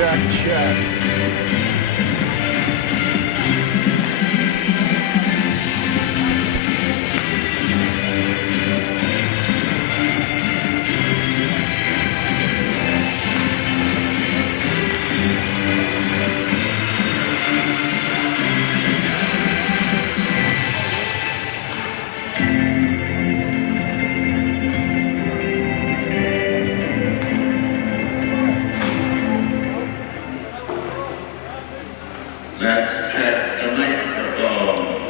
check. Let's check the microphone.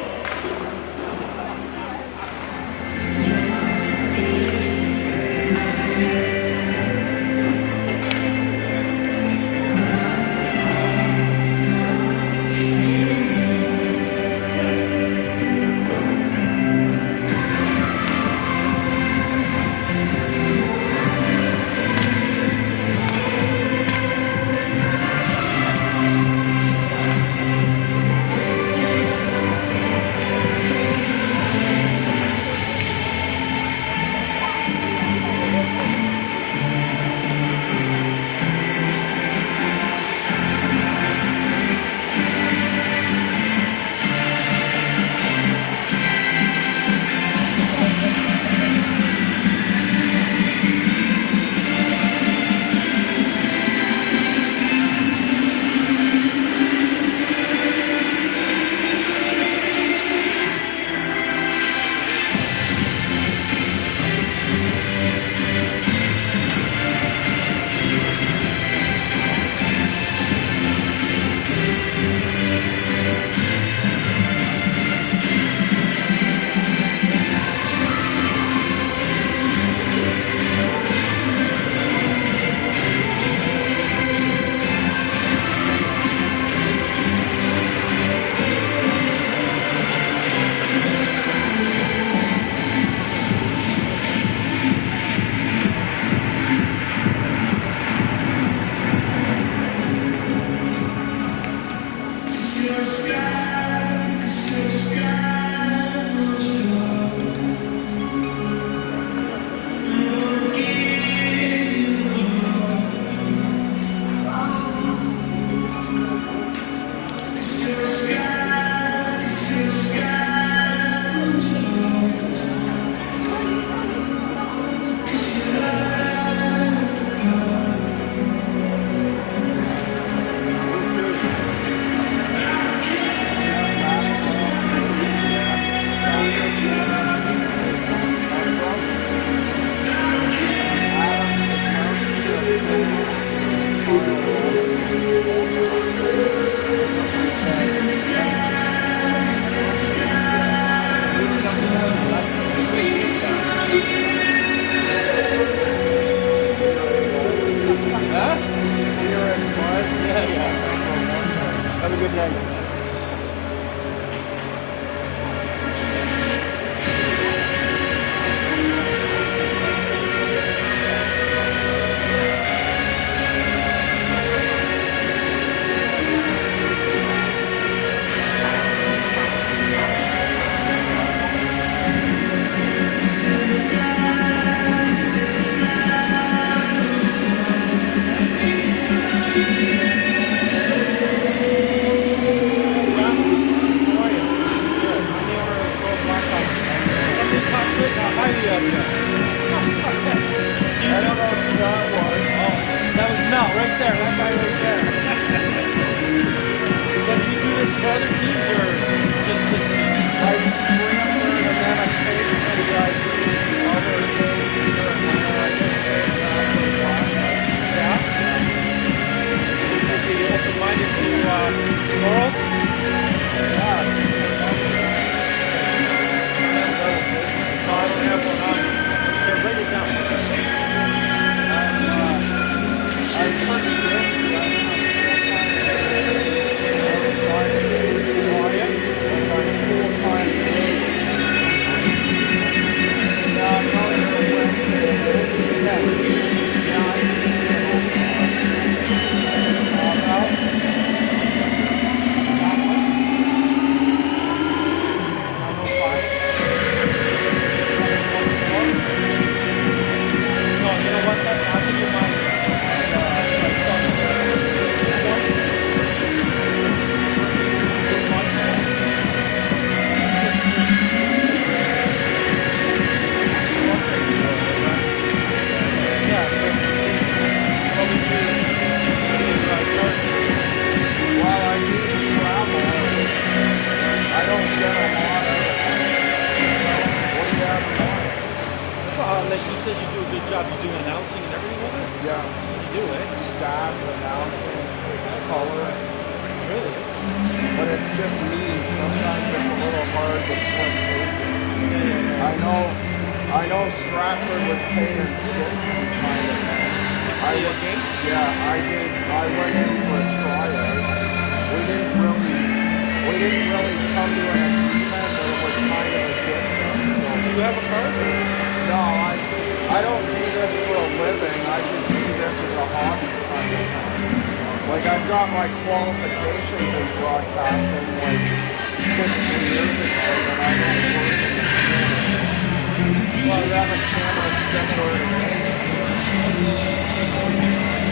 do it. Stats, announcing, color. Really? But it's just me. Sometimes it's a little hard to flip paper. I know Stratford was paid in 60 kind of thing. 60 a game? Yeah, I went in for a tryout. We didn't really come to an agreement, but it was kind of a distance. So. Do you have a card? No, I don't do this for a living. I just do this as a hobby kind of thing. Like I've got my qualifications in broadcasting like 15 years ago, but I don't work in the camera. Well, I have a camera similar to this.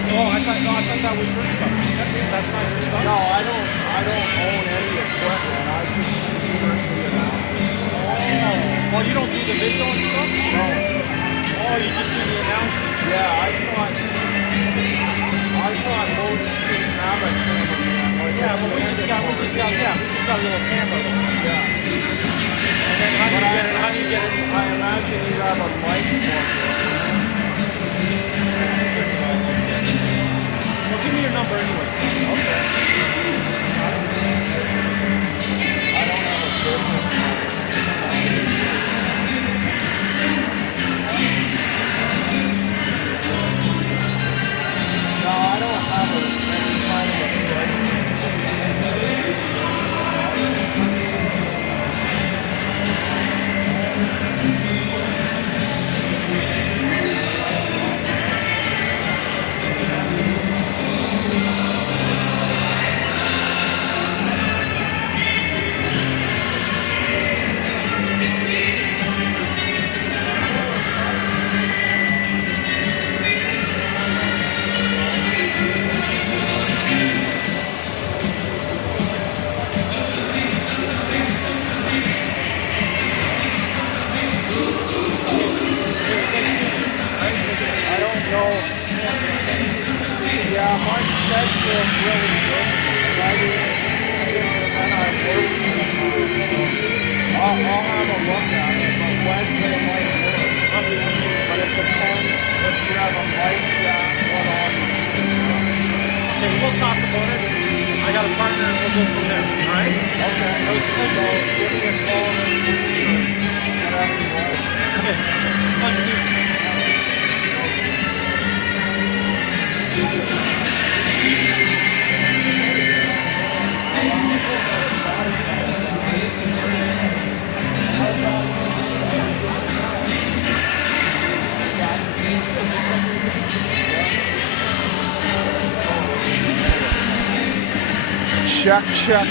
Oh, I thought that was your stuff. That's not your stuff? No, I don't own any equipment. I just do strictly announcing. Oh, well, you don't do the video and stuff? No. Oh, you just do the announcing? Yeah, I thought most teams have a cameraman. Like yeah, but we just got a little camera. Yeah. And then how do you get it? I imagine you have a mic for it. Well, give me your number anyway. Okay. I don't have a business card. No, I don't have any kind of a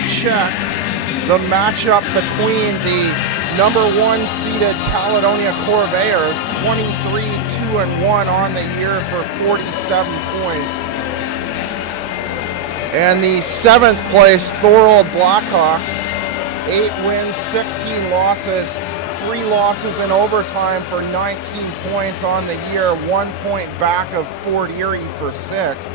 check. The matchup between the number 1 seeded Caledonia Corvairs, 23-2-1 on the year for 47 points. And the 7th place Thorold Blackhawks, 8 wins, 16 losses, 3 losses in overtime for 19 points on the year, 1 point back of Fort Erie for 6th.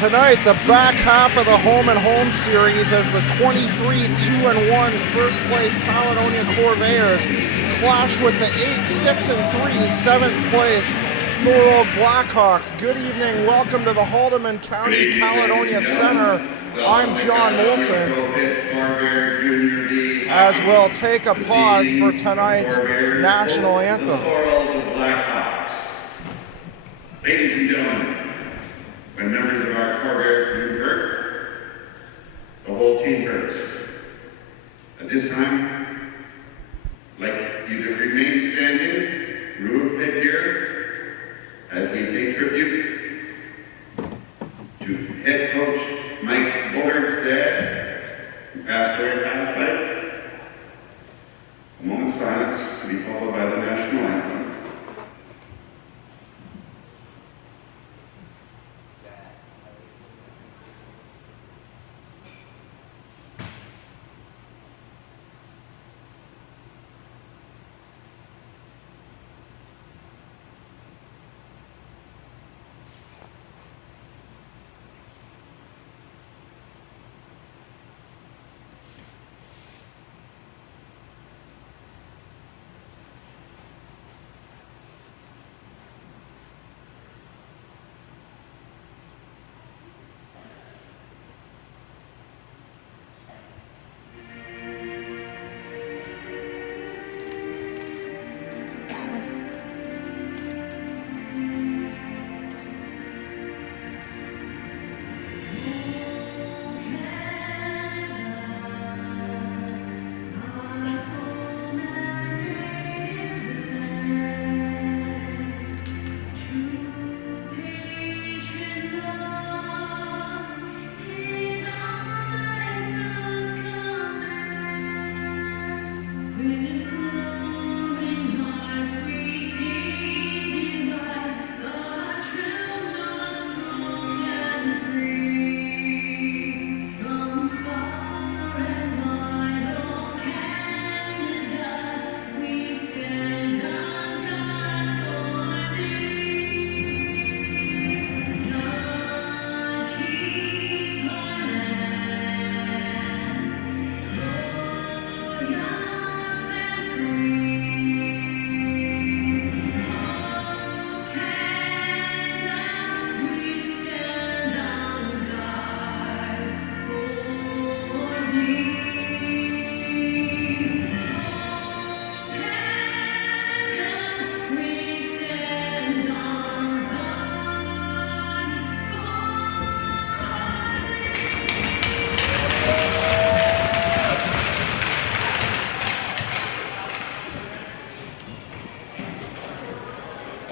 Tonight, the back half of the home and home series as the 23-2-1 first place Caledonia Corvairs clash with the 8-6-3 seventh place Thorold Blackhawks. Good evening, welcome to the Haldeman County Caledonia Center. I'm John Molson. As we'll take a pause for tonight's national anthem. Ladies and gentlemen, when members of our Corvairs team hurt, the whole team hurts. At this time, I'd like you to remain standing, remove headgear, as we pay tribute to head coach Mike Bullard's dad, who passed away last night. A moment's silence to be followed by the national anthem.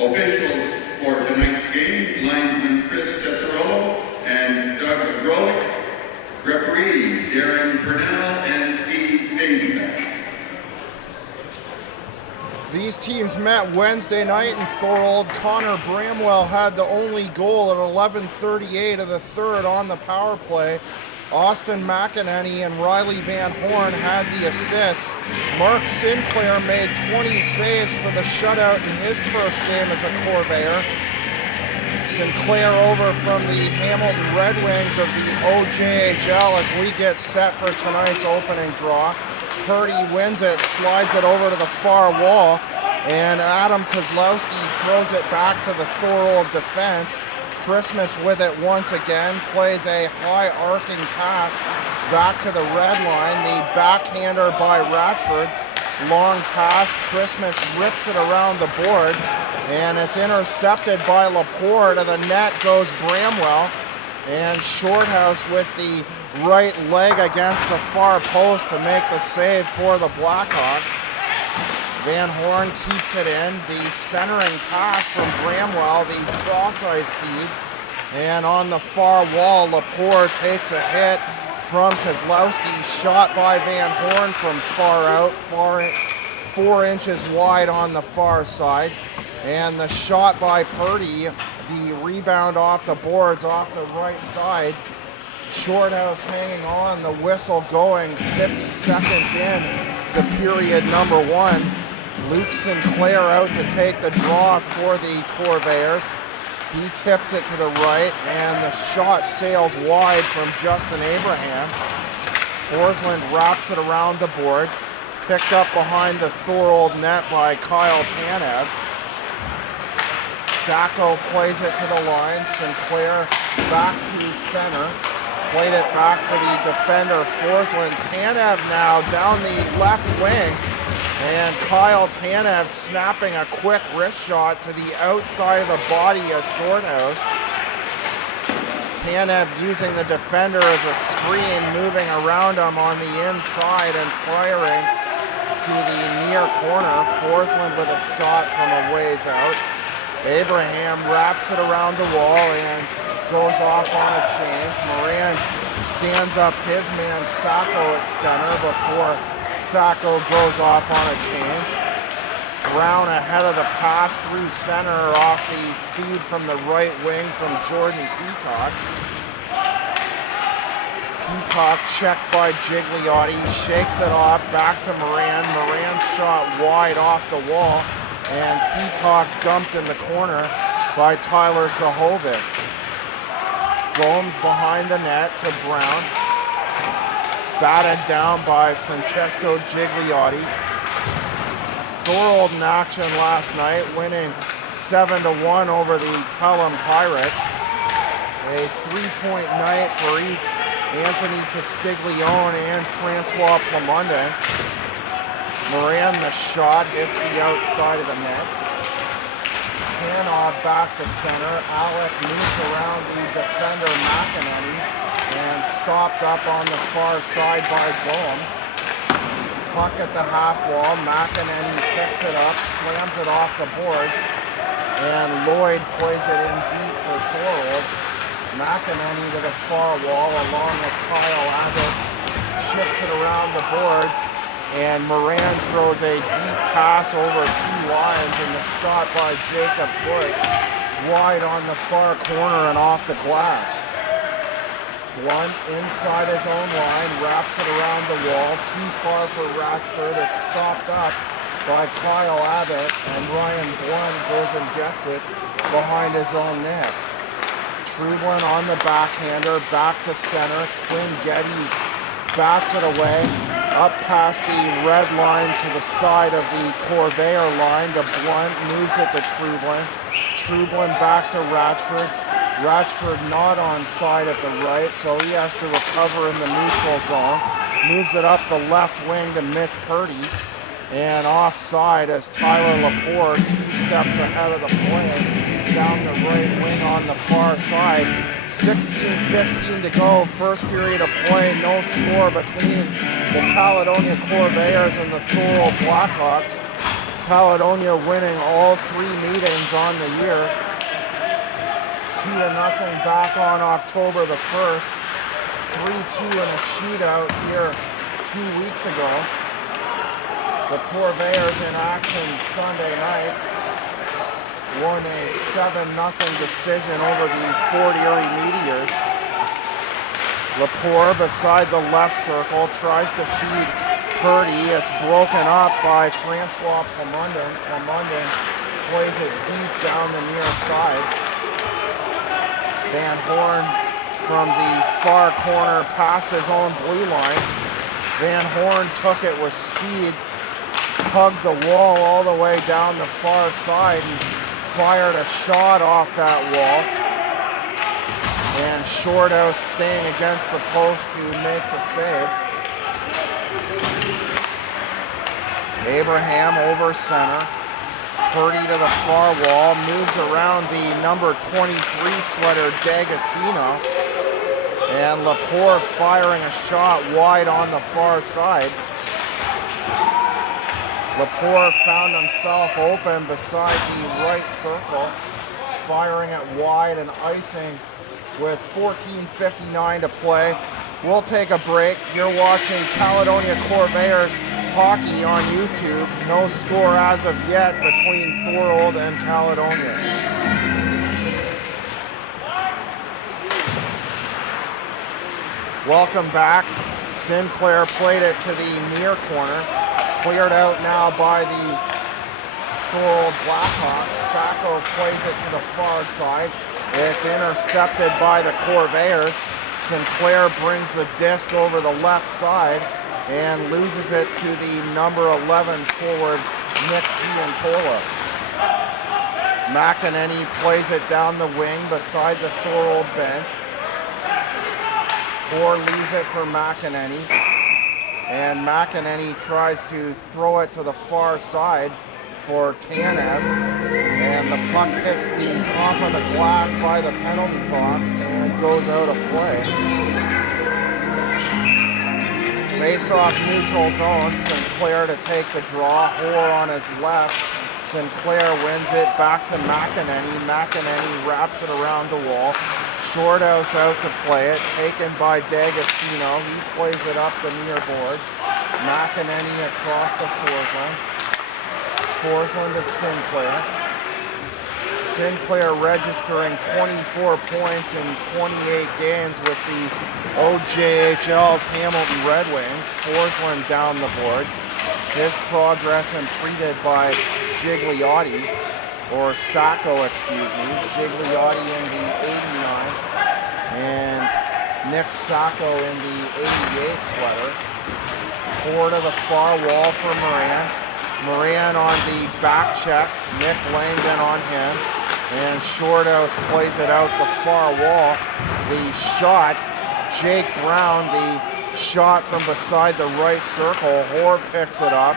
Officials for tonight's game, linesman Chris Thorold and Doug Roland, referees Darren Burnell and Steve Stazenbeck. These teams met Wednesday night in Thorold. Connor Bramwell had the only goal at 11:38 of the third on the power play. Austin McEnany and Riley Van Horn had the assists. Mark Sinclair made 20 saves for the shutout in his first game as a Corvair. Sinclair over from the Hamilton Red Wings of the OJHL as we get set for tonight's opening draw. Purdy wins it, slides it over to the far wall, and Adam Kozlowski throws it back to the Thorold defense. Christmas with it once again, plays a high arcing pass back to the red line. The backhander by Ratford, long pass. Christmas rips it around the board, and it's intercepted by Laporte. To the net goes Bramwell, and Shorthouse with the right leg against the far post to make the save for the Blackhawks. Van Horn keeps it in. The centering pass from Bramwell, the cross-ice feed. And on the far wall, Laporte takes a hit from Kozlowski. Shot by Van Horn from far out, 4 inches wide on the far side. And the shot by Purdy, the rebound off the boards off the right side. Shorthouse hanging on, the whistle going 50 seconds in to period number 1. Luke Sinclair out to take the draw for the Corvairs. He tips it to the right, and the shot sails wide from Justin Abraham. Forsland wraps it around the board. Picked up behind the Thorold net by Kyle Tanev. Sacco plays it to the line. Sinclair back to center. Played it back for the defender, Forsland. Tanev now down the left wing. And Kyle Tanev snapping a quick wrist shot to the outside of the body of Shorthouse. Tanev using the defender as a screen, moving around him on the inside and firing to the near corner. Forsland with a shot from a ways out. Abraham wraps it around the wall and goes off on a change. Moran stands up his man Sacco at center before Sacco goes off on a change. Brown ahead of the pass through center off the feed from the right wing from Jordan Peacock. Peacock checked by Gigliotti, shakes it off back to Moran. Moran shot wide off the wall, and Peacock dumped in the corner by Tyler Zahovic. Gomes behind the net to Brown. Batted down by Francesco Gigliotti. Thorold in action last night, winning 7-1 over the Pelham Pirates. A 3-point night for Anthony Castiglione and Francois Plamondon. Moran, the shot, hits the outside of the net. Hanov back to center. Alec moves around the defender McEnany and stopped up on the far side by Gomes. Puck at the half wall. McEnany picks it up, slams it off the boards, and Lloyd plays it in deep for Thorold. McEnany to the far wall along with Kyle Abbott, chips it around the boards, and Moran throws a deep pass over two lines, and the shot by Jacob Bush wide on the far corner and off the glass. Blunt inside his own line, wraps it around the wall, too far for Ratchford. It's stopped up by Kyle Abbott, and Ryan Blunt goes and gets it behind his own net. Trublin on the backhander, back to center. Quinn Geddes bats it away, up past the red line to the side of the Corvairs line. The Blunt moves it to Trublin. Trublin back to Ratchford. Ratchford not on side at the right, so he has to recover in the neutral zone. Moves it up the left wing to Mitch Purdy. And offside as Tyler Lepore 2 steps ahead of the play down the right wing on the far side. 16:15 to go, first period of play, no score between the Caledonia Corvairs and the Thorold Blackhawks. Caledonia winning all 3 meetings on the year. 2-0 back on October the 1st. 3-2 in a shootout here 2 weeks ago. The Corvairs in action Sunday night won a 7-0 decision over the Fort Erie Meteors. Lepore beside the left circle tries to feed Purdy. It's broken up by Francois Plamondon. Plamondon plays it deep down the near side. Van Horn from the far corner past his own blue line. Van Horn took it with speed, hugged the wall all the way down the far side and fired a shot off that wall. And Shorthouse staying against the post to make the save. Abraham over center. Purdy to the far wall, moves around the number 23 sweater D'Agostino. And Lepore firing a shot wide on the far side. Lepore found himself open beside the right circle, firing it wide and icing with 14:59 to play. We'll take a break. You're watching Caledonia Corvairs hockey on YouTube. No score as of yet between Thorold and Caledonia. Welcome back. Sinclair played it to the near corner. Cleared out now by the Thorold Blackhawks. Sacco plays it to the far side. It's intercepted by the Corvairs. Sinclair brings the disc over the left side and loses it to the number 11 forward, Nick Giancola. McEnany plays it down the wing beside the Thorold bench. Orr leaves it for McEnany. And McEnany tries to throw it to the far side for Tanev. And the puck hits the top of the glass by the penalty box and goes out of play. Face-off neutral zone. Sinclair to take the draw. Orr on his left. Sinclair wins it back to McEnany. McEnany wraps it around the wall. Shorthouse out to play it. Taken by D'Agostino. He plays it up the near board. McEnany across to Forsland. Forsland to Sinclair. Sinclair registering 24 points in 28 games with the OJHL's Hamilton Red Wings. Forsland down the board. His progress impeded by Gigliotti, or Sacco, excuse me. Gigliotti in the 89, and Nick Sacco in the 88 sweater. Four to the far wall for Moran. Moran on the back check. Nick Langdon on him. And Shorthouse plays it out the far wall. The shot, Jake Brown, the shot from beside the right circle. Hoare picks it up.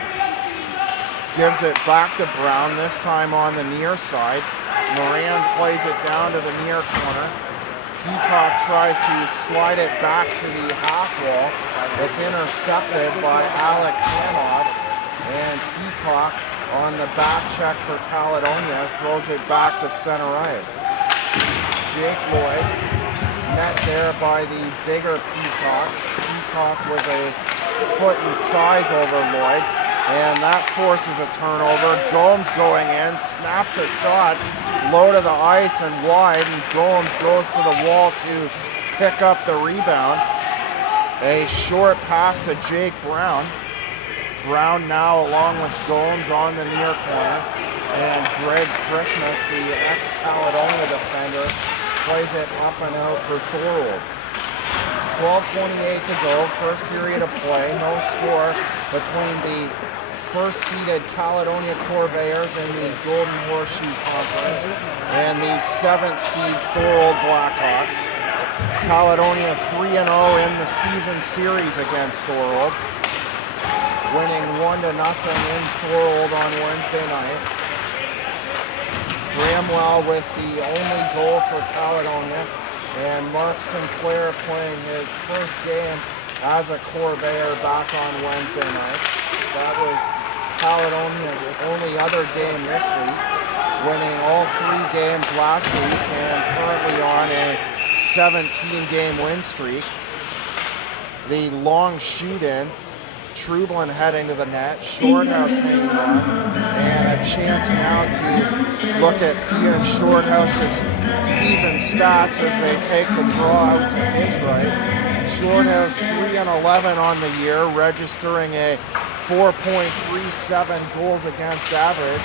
Gives it back to Brown, this time on the near side. Moran plays it down to the near corner. Peacock tries to slide it back to the half wall. It's intercepted by Alec Hanod. And Peacock on the back check for Caledonia throws it back to center ice. Jake Lloyd met there by the bigger Peacock. Peacock with a foot and size over Lloyd. And that forces a turnover. Gomes going in, snaps a shot, low to the ice and wide, and Gomes goes to the wall to pick up the rebound. A short pass to Jake Brown. Brown now along with Gomes on the near corner. And Greg Christmas, the ex-Caledonia defender, plays it up and out for Thorold. 12:28 to go, first period of play, no score between the first-seeded Caledonia Corvairs in the Golden Horseshoe Conference and the 7th seed Thorold Blackhawks. Caledonia 3-0 in the season series against Thorold, winning 1-0 in Thorold on Wednesday night. Bramwell with the only goal for Caledonia, and Mark Sinclair playing his first game as a Corvair back on Wednesday night. That was Caledonia's only other game this week, winning all 3 games last week and currently on a 17-game win streak. The long shoot-in, Trublin heading to the net, Shorthouse hanging on, and a chance now to look at Ian Shorthouse's season stats as they take the draw out to his right. Shorthouse 3-11 on the year, registering a 4.37 goals against average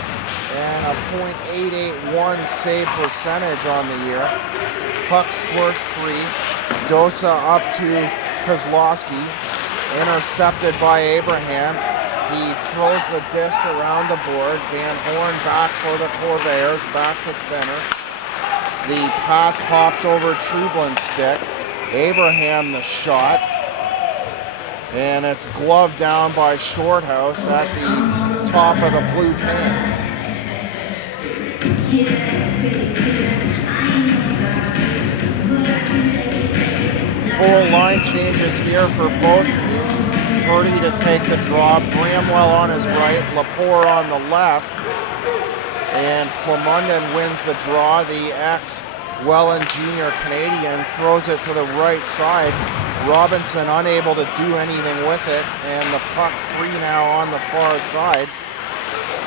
and a .881 save percentage on the year. Puck squirts free. Dosa up to Kozlowski. Intercepted by Abraham. He throws the disc around the board. Van Horn back for the Corvairs, back to center. The pass pops over Trublin's stick. Abraham the shot. And it's gloved down by Shorthouse at the top of the blue paint. Full line changes here for both teams. Purdy to take the draw, Bramwell on his right, Lepore on the left, and Plamondon wins the draw. The ex-Welland Junior Canadian throws it to the right side. Robinson unable to do anything with it, and the puck free now on the far side.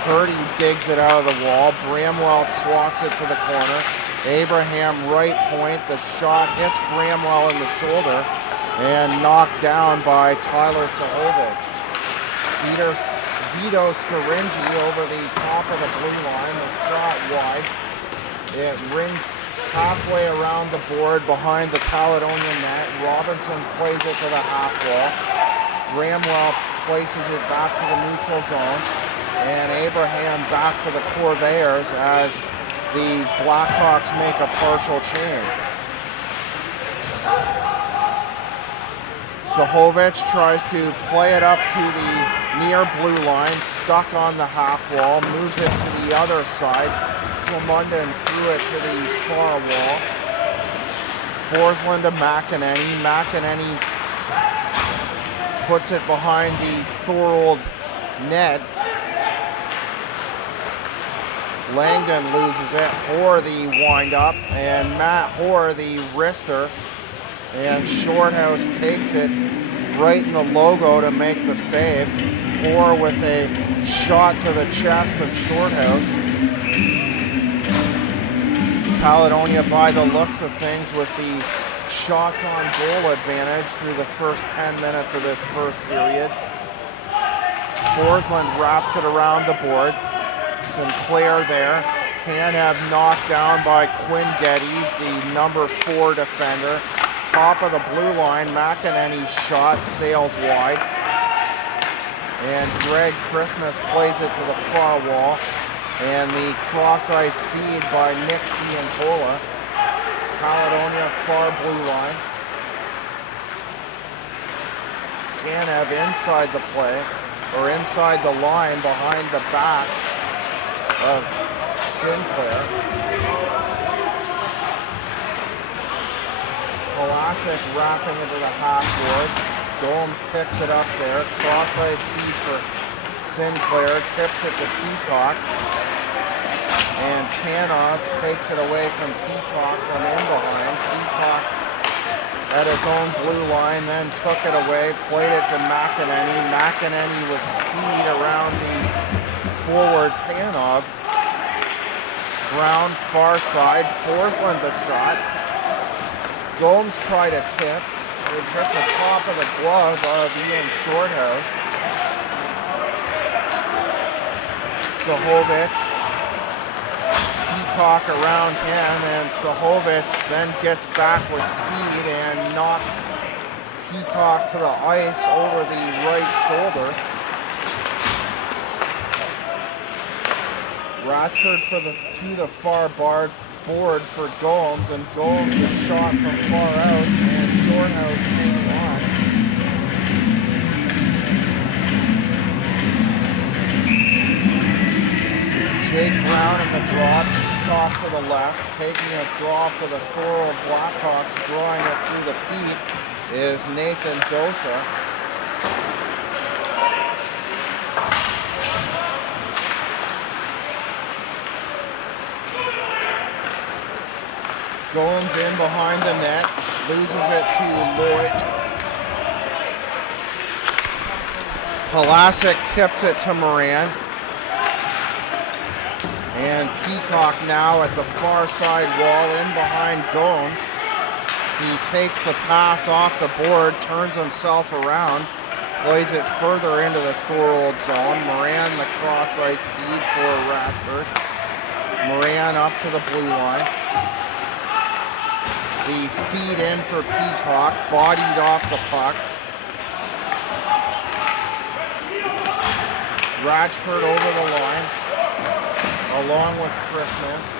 Purdy digs it out of the wall. Bramwell swats it to the corner. Abraham right point. The shot hits Bramwell in the shoulder and knocked down by Tyler Sahovic. Vito Scaringi over the top of the blue line. The shot wide. It rings halfway around the board behind the Caledonia net. Robinson plays it to the half wall. Bramwell places it back to the neutral zone. And Abraham back to the Corvairs as the Blackhawks make a partial change. Sahovic tries to play it up to the near blue line, stuck on the half wall, moves it to the other side. London threw it to the far wall. Forsland to McEnany. McEnany puts it behind the Thorold net. Langdon loses it. Hoare the wind-up, and Matt Hoare the wrister. And Shorthouse takes it right in the logo to make the save. Hoare with a shot to the chest of Shorthouse. Caledonia, by the looks of things, with the shots on goal advantage through the first 10 minutes of this first period. Forsland wraps it around the board. Sinclair there. Tanev knocked down by Quinn Geddes, the number 4 defender. Top of the blue line, McEnany's shot sails wide. And Greg Christmas plays it to the far wall. And the cross-ice feed by Nick Giancola. Caledonia far blue line. Tanev inside the play, or inside the line behind the back of Sinclair. Vlasic wrapping into the half board. Gomes picks it up there. Cross-ice feed for Sinclair. Tips it to Peacock. And Panov takes it away from Peacock from in behind. Peacock at his own blue line, then took it away, played it to McEnany. McEnany with speed around the forward Panov. Brown far side, Forsland the shot. Gomes tried a tip. It hit the top of the glove of Ian Shorthouse. Sahovic. Peacock around him, and Sahovic then gets back with speed and knocks Peacock to the ice over the right shoulder. Ratchford to the far board for Gomes, and Gomes is shot from far out, and Shorthouse hanging on. Jake Brown in the draw, Peacock to the left, taking a draw for the Thorold Blackhawks, drawing it through the feet is Nathan Dosa. Gomes in behind the net, loses it to Lloyd. Vlasic tips it to Moran. And Peacock now at the far side wall in behind Gomes. He takes the pass off the board, turns himself around, plays it further into the Thorold zone. Moran the cross-ice feed for Ratford. Moran up to the blue line. The feed in for Peacock, bodied off the puck. Ratchford over the line, along with Christmas.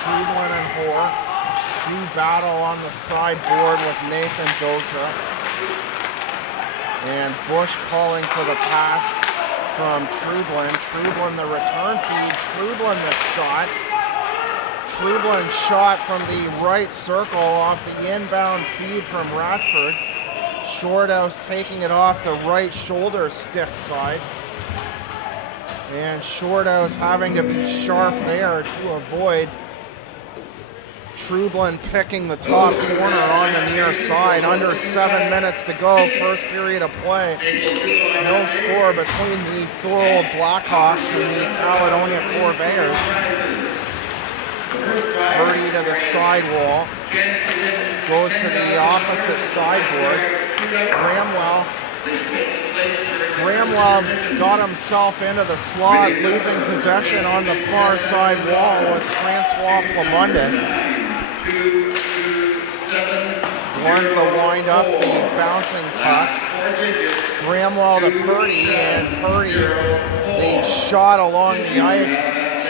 Trublin and Hoare do battle on the sideboard with Nathan Dosa. And Bush calling for the pass from Trublin. Trublin the return feed. Trublin the shot. Trublin shot from the right circle off the inbound feed from Ratford. Shorthouse taking it off the right shoulder stick side. And Shorthouse having to be sharp there to avoid Trublin picking the top corner on the near side. Under 7 minutes to go, first period of play. No score between the Thorold Blackhawks and the Caledonia Corvairs. Birdie to the sidewall. goes to the opposite sideboard. Bramwell got himself into the slot, losing possession on the far side wall was Francois Plamondon. Blunt the wind up, the bouncing puck. Bramwell to Purdy, and Purdy, the shot along the ice.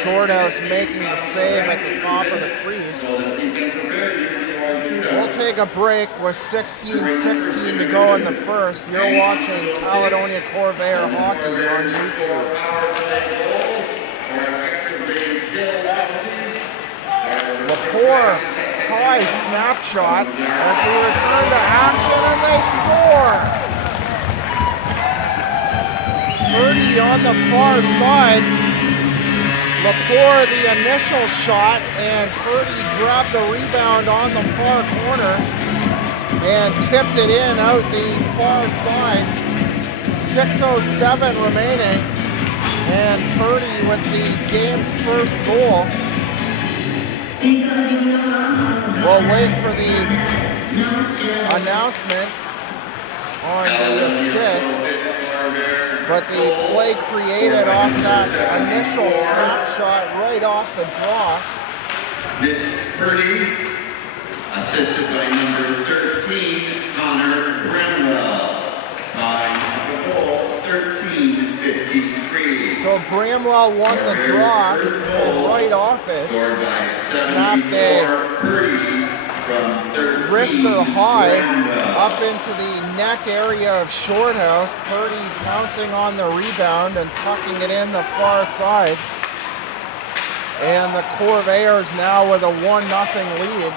Shorthouse making the save at the top of the crease. We'll take a break with 16:16 to go in the first. You're watching Caledonia Corvairs hockey on YouTube. Lepore, high snapshot as we return to action, and they score! Purdy on the far side. Lepore the initial shot, and Purdy grabbed the rebound on the far corner and tipped it in out the far side. 6:07 remaining, and Purdy with the game's first goal. We'll wait for the announcement on the assist. But the play created off that initial snapshot right off the draw. Purdy, assisted by number 13, Connor Bramwell, by the goal 13:53. So Bramwell won the draw, and right off it, snapped a wrister high up into the neck area of Shorthouse. Purdy pouncing on the rebound and tucking it in the far side. And the Corvairs now with a 1-0 lead.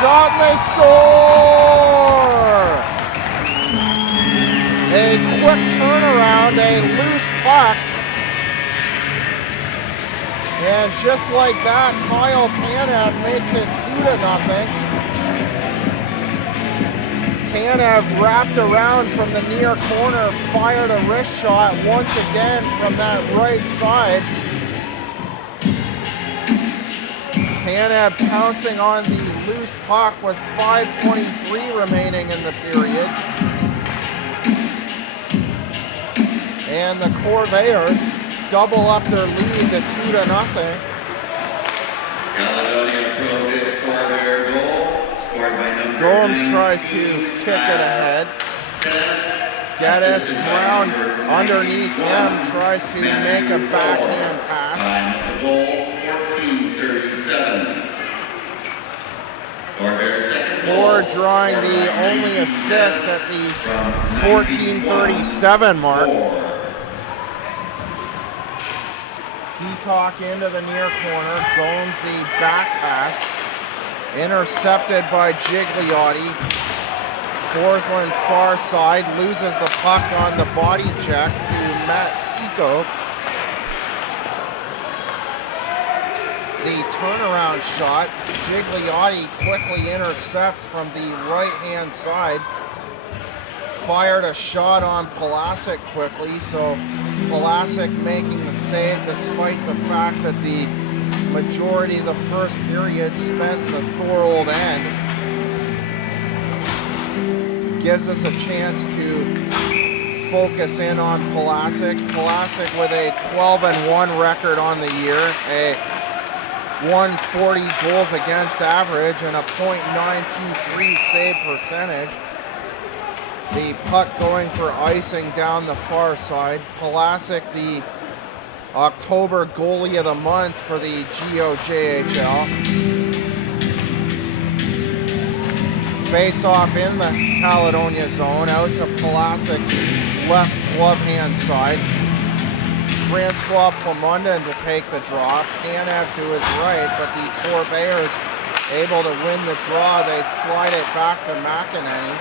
Shot, and they score! A quick turnaround, a loose puck. And just like that, Kyle Tanev makes it 2-0. Tanev wrapped around from the near corner, fired a wrist shot once again from that right side. Tanev pouncing on the loose puck with 5:23 remaining in the period. And the Corvairs double up their lead to 2-0. Gomes tries to kick it ahead. Geddes, Brown underneath him, tries to make a backhand pass. Moore drawing the only assist at the 14:37 mark. Peacock into the near corner. Gomes the back pass. Intercepted by Gigliotti. Forsland far side. Loses the puck on the body check to Matt Seco. The turnaround shot. Gigliotti quickly intercepts from the right-hand side. Fired a shot on Pulasic quickly, so Pulasic making the save despite the fact that the majority of the first period spent in the Thorold end. Gives us a chance to focus in on Pulasic. Pulasic with a 12-1 record on the year, a 140 goals against average, and a .923 save percentage. The puck going for icing down the far side. Pulasic, the October goalie of the month for the GOJHL. Face off in the Caledonia zone, out to Pulasic's left glove hand side. Francois Plamondon to take the draw. Tanev to his right, but the Corvairs able to win the draw. They slide it back to McEnany.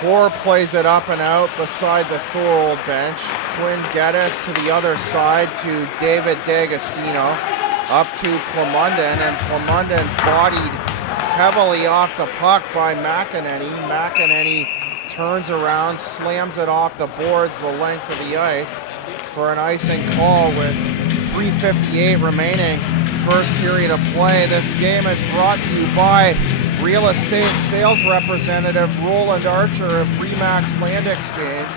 Hoare plays it up and out beside the Thorold bench. Quinn Geddes to the other side to David D'Agostino. Up to Plamondon, and Plamondon bodied heavily off the puck by McEnany. McEnany turns around, slams it off the boards the length of the ice for an icing call with 3:58 remaining. first period of play. This game is brought to you by real estate sales representative Roland Archer of Remax Land Exchange.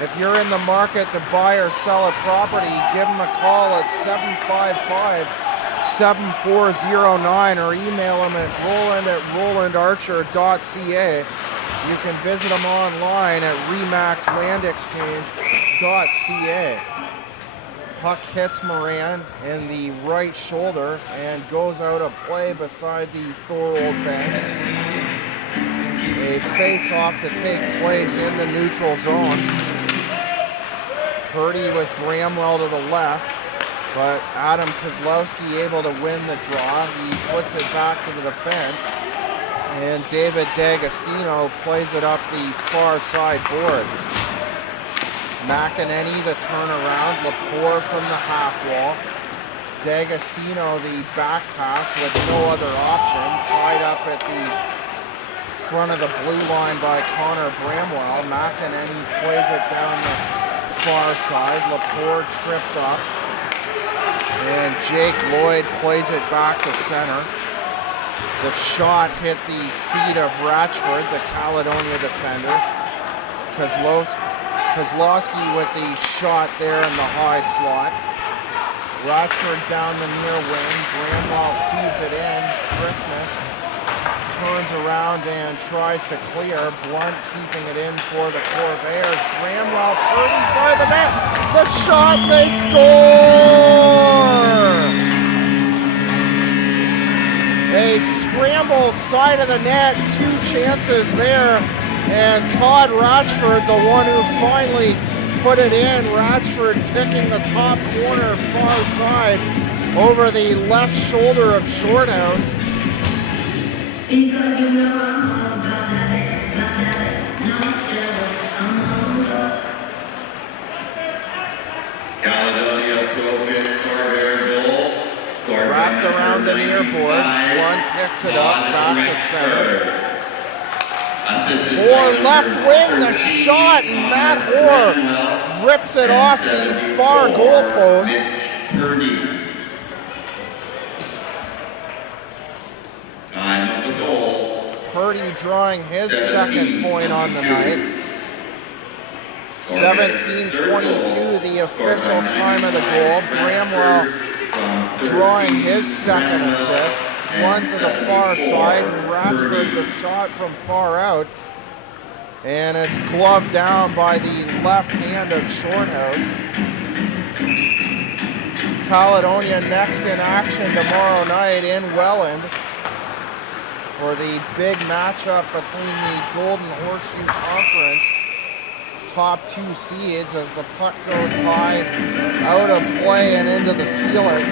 If you're in the market to buy or sell a property, give him a call at 755-7409 or email him at roland@rolandarcher.ca. You can visit him online at remaxlandexchange.ca. Puck hits Moran in the right shoulder and goes out of play beside the Thorold bench. A face-off to take place in the neutral zone. Purdy with Bramwell to the left, but Adam Kozlowski able to win the draw. He puts it back to the defense, and David D'Agostino plays it up the far side board. McEnany the turnaround, Lepore from the half wall. D'Agostino the back pass with no other option, tied up at the front of the blue line by Connor Bramwell. McEnany plays it down the far side, Lepore tripped up, and Jake Lloyd plays it back to center. The shot hit the feet of Ratchford, the Caledonia defender. Kozlowski with the shot there in the high slot. Ratchford down the near wing. Bramwell feeds it in. Christmas turns around and tries to clear. Blunt keeping it in for the Corvairs. Bramwell, Purdy side of the net. The shot, they score! A scramble side of the net. Two chances there. And Todd Ratchford, the one who finally put it in. Ratchford picking the top corner far side over the left shoulder of Shorthouse. Because you know I'm all about that, no trouble, I'm on. Caledonia Profit Corvairs goal. Wrapped around the near board. Blunt picks it up, back to center. Hoare left wing, the shot, and Matt Hoare rips it off the far goal post. Time of the goal. Purdy drawing his second point on the night. 17:22, the official time of the goal. Bramwell drawing his second assist. Blunt to the far side, and Ratchford the shot from far out. And it's gloved down by the left hand of Shorthouse. Caledonia next in action tomorrow night in Welland for the big matchup between the Golden Horseshoe Conference top two seeds as the puck goes high, out of play and into the sealer.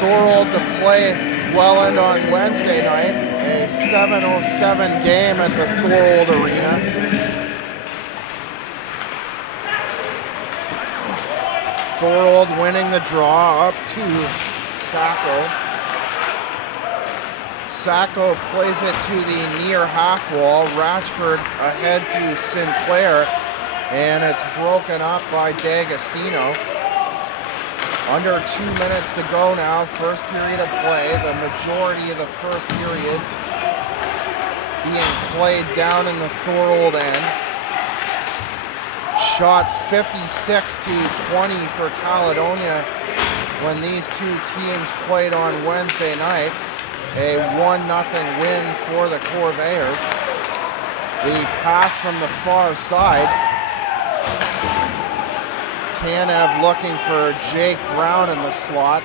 Thorold to play Welland on Wednesday night, a 7:07 game at the Thorold Arena. Thorold winning the draw up to Sacco. Sacco plays it to the near half wall. Ratchford ahead to Sinclair, and it's broken up by D'Agostino. Under 2 minutes to go now, first period of play. The majority of the first period being played down in the Thorold end. Shots 56-20 for Caledonia when these two teams played on Wednesday night. A 1-0 win for the Corvairs. The pass from the far side. Tanev looking for Jake Brown in the slot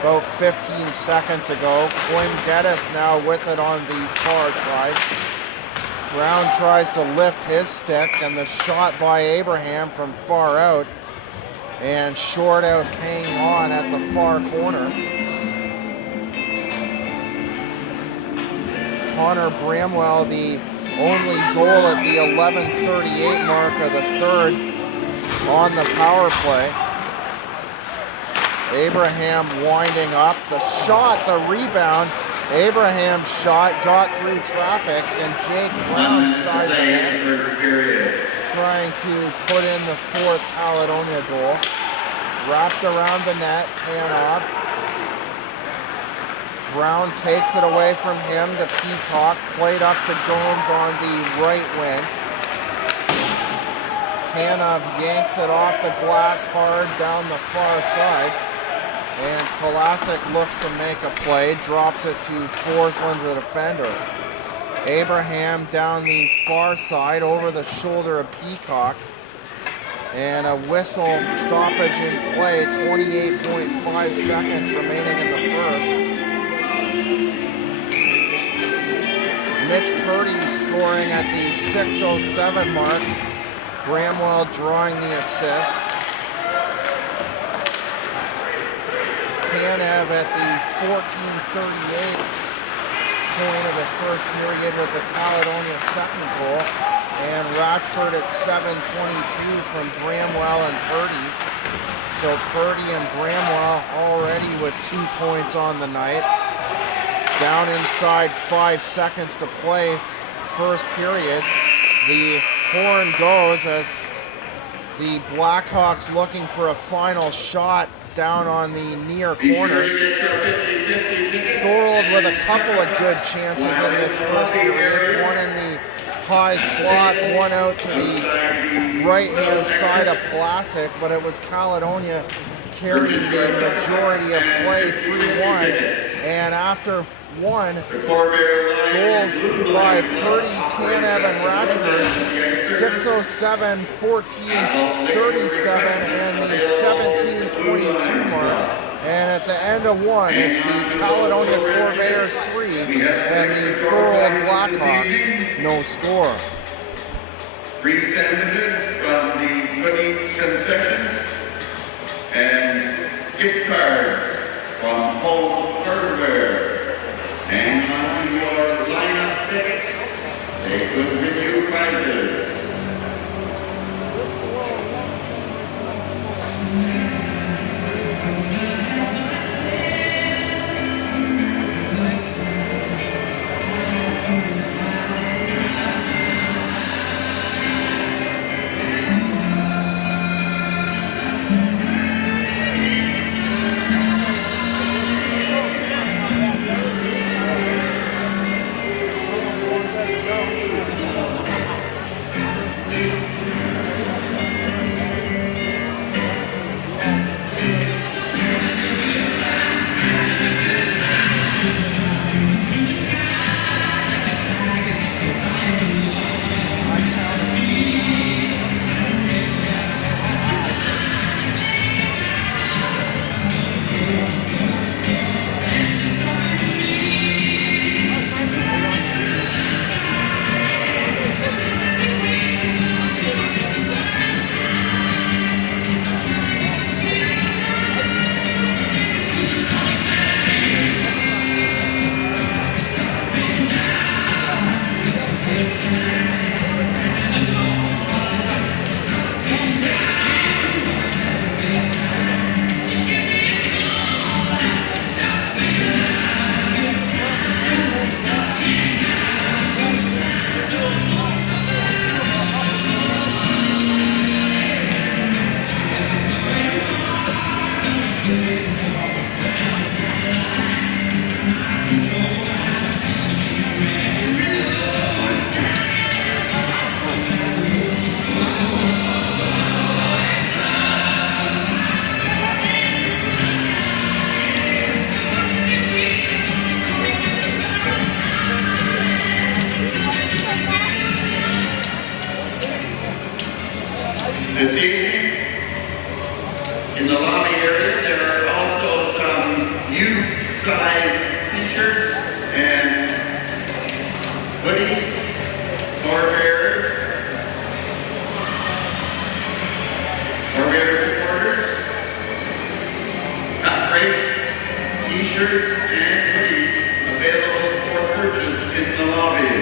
about 15 seconds ago. Quinn Geddes now with it on the far side. Brown tries to lift his stick, and the shot by Abraham from far out. And Shorthouse hanging on at the far corner. Connor Bramwell, the only goal at the 11:38 mark of the third on the power play. Abraham winding up. The shot, the rebound. Abraham's shot got through traffic, and Jake Brown side of the net trying to put in the fourth Caledonia goal. Wrapped around the net, handoff. Brown takes it away from him to Peacock. Played up to Gomes on the right wing. Hanov yanks it off the glass hard down the far side. And Kolasic looks to make a play. Drops it to Forsland, the defender. Abraham down the far side over the shoulder of Peacock. And a whistle stoppage in play, 28.5 seconds remaining in the first. Mitch Purdy scoring at the 6:07 mark. Bramwell drawing the assist. Tanev at the 14:38 point of the first period with the Caledonia second goal. And Ratchford at 7:22 from Bramwell and Purdy. So Purdy and Bramwell already with 2 points on the night. Down inside 5 seconds to play, first period. The horn goes as the Blackhawks looking for a final shot down on the near corner. Thorold with a couple of good chances in this first period. One in the high slot, one out to the right-hand side of Kolasic, but it was Caledonia carrying the majority of play 3-1. And after one, goals by Purdy, Tanev, and Ratchford, 6:07, 14:37, and the 17:22 mark. And at the end of one, it's the Caledonia Corvairs 3 and the Thorold Blackhawks no score. Free sandwiches from the Goodie's concessions and gift cards from Home Hardware. Hang on to your lineup tickets. They could win you prizes. This evening, in the lobby area, there are also some youth-size t-shirts and hoodies, Corvairs supporters, cut rate t-shirts and hoodies available for purchase in the lobby.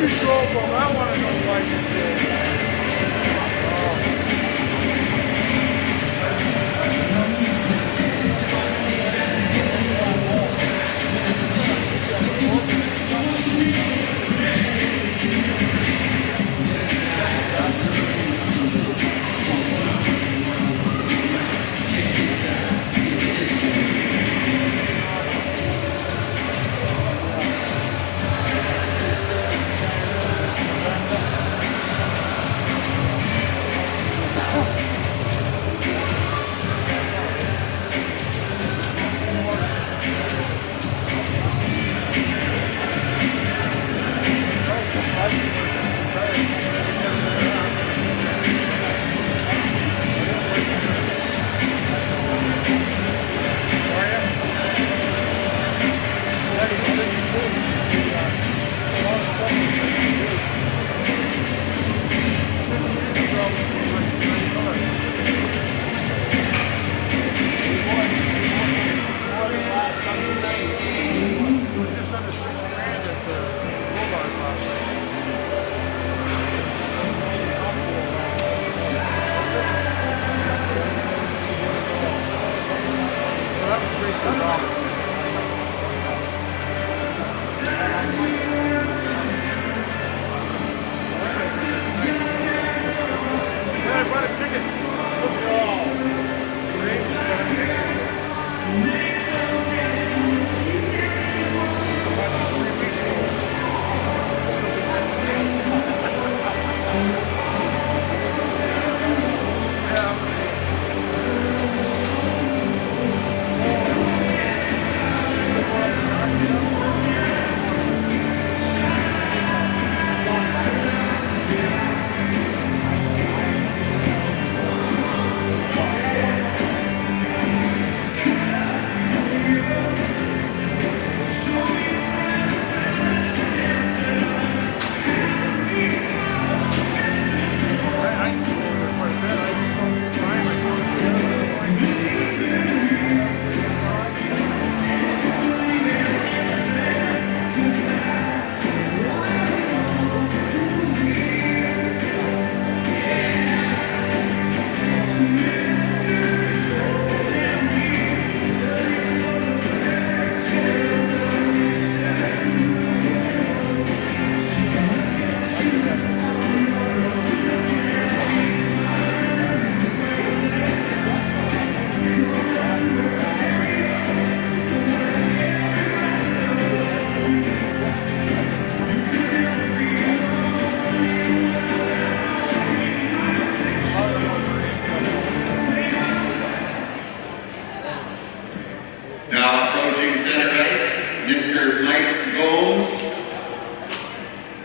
you drove them. I want to know why you did.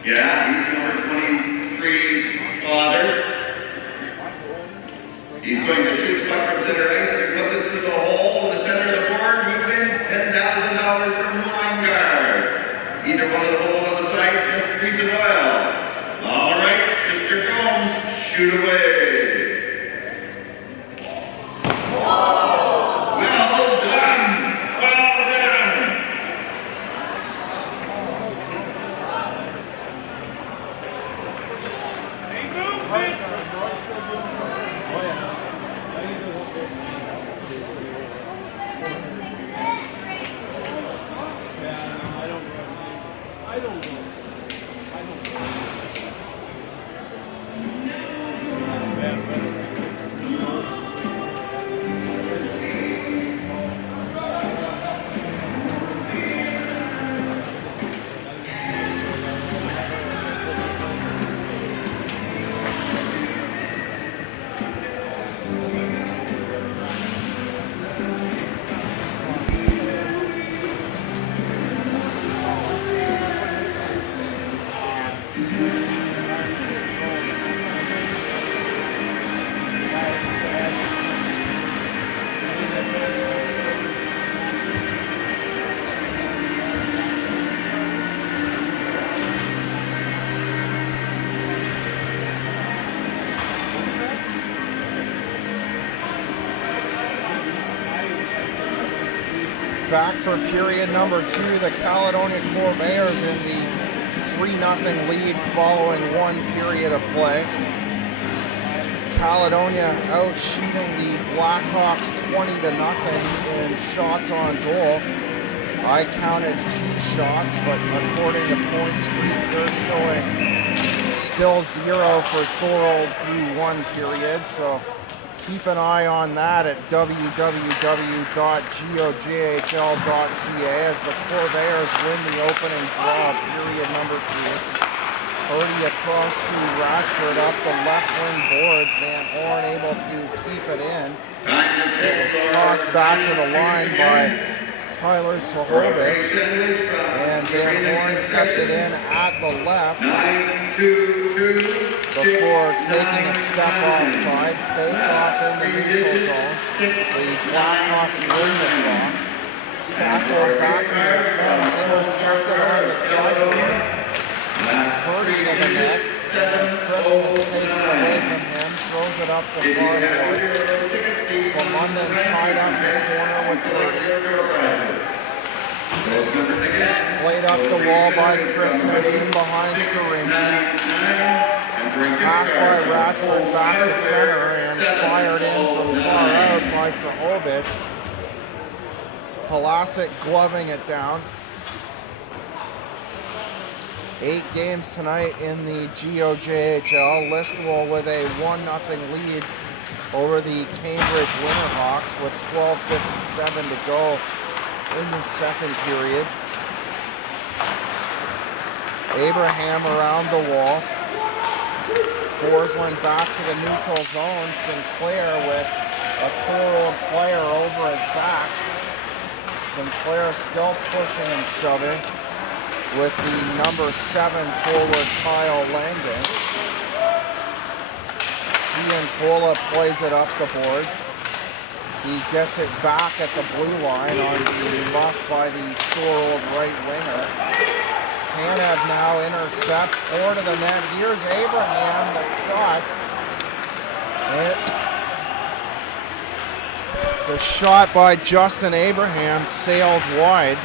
Yeah, he's number 23's father. He's going to shoot the puck from center ice. If he puts it through the hole in the center of the board, he wins $10,000 from line guard. Either one of the holes on the side, just grease and oil. All right, Mr. Gomes, shoot away. Back for period number 2, the Caledonia Corvairs in the 3-0 lead following 1 period of play. Caledonia out-shooting the Blackhawks 20-0 in shots on goal. I counted 2 shots, but according to Point Street, they're showing still 0 for Thorold through 1 period. So keep an eye on that at www.GOJHL.ca as the Corvairs win the opening draw of period number 2. Purdy across to Radford up the left wing boards. Van Horn able to keep it in. It was tossed back to the line by Tyler Sahovic, and Van Horn kept it in at the left before taking a step offside. Face off in the neutral zone. The Blackhawks win the draw. Sacco back to the fence, intercepted on the sideline. Purdy to the net, and Christmas takes it away from him, throws it up the far board. London tied up the corner with Purdy. Played up the wall by Christmas, in behind Scaringi. Passed by Radford back to center and fired in from far out by Sahovic. Palasic gloving it down. 8 games tonight in the GOJHL. Listowel with a 1-0 lead over the Cambridge Winterhawks with 12:57 to go in the second period. Abraham around the wall. Forsland back to the neutral zone. Sinclair with a Thorold player over his back. Sinclair still pushing and shoving with the number 7 forward Kyle Langdon. Giancola plays it up the boards. He gets it back at the blue line on the muff by the Thorold right winger. Tanev now intercepts, 4 to the net. Here's Abraham, the shot. The shot by Justin Abraham sails wide.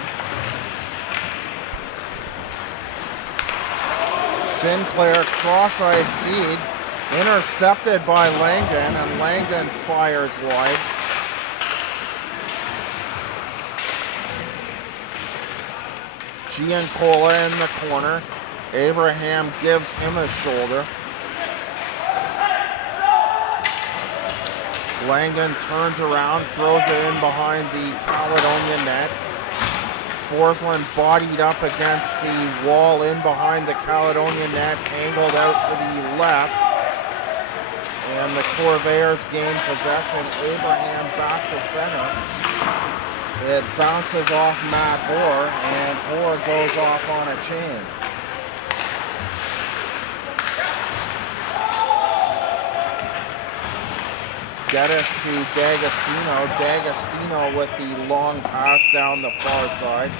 Sinclair cross-ice feed, intercepted by Langdon, and Langdon fires wide. Giancola in the corner. Abraham gives him a shoulder. Langdon turns around, throws it in behind the Caledonia net. Forsland bodied up against the wall in behind the Caledonia net, angled out to the left. And the Corvairs gain possession. Abraham back to center. It bounces off Matt Hoare, and Hoare goes off on a change. Geddes to D'Agostino. D'Agostino with the long pass down the far side.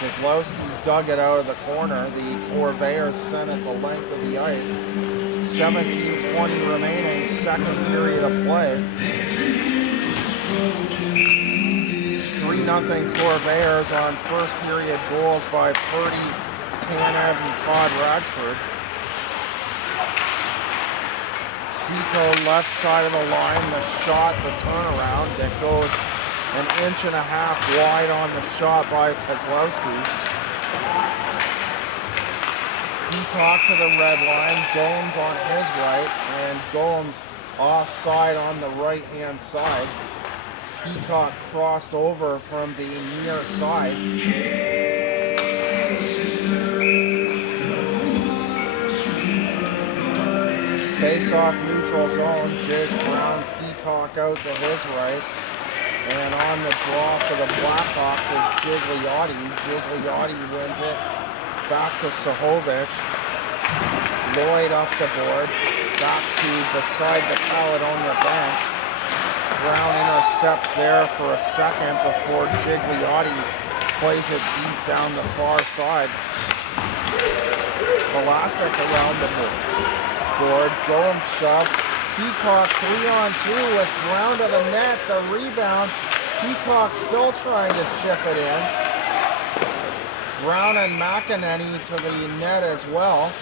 Kozlowski dug it out of the corner. The Corvairs sent it the length of the ice. 17:20 remaining, second period of play. 3-0 Corvairs on first period goals by Purdy, Tanev, and Todd Radford. Seco left side of the line, the shot, the turnaround that goes 1.5 inches wide on the shot by Kozlowski. Peacock to the red line, Gomes on his right, and Gomes offside on the right-hand side. Peacock crossed over from the near side. Face-off neutral zone, Jake Brown, Peacock out to his right. And on the draw for the Blackhawks is Gigliotti. Gigliotti wins it back to Sahovic. Lloyd up the board, back to beside the Caledonia bench. Brown intercepts there for a second before Gigliotti plays it deep down the far side. Palasic around the board, Gomes shove. Peacock 3-on-2 with Brown to the net, the rebound. Peacock still trying to chip it in. Brown and McEnany to the net as well.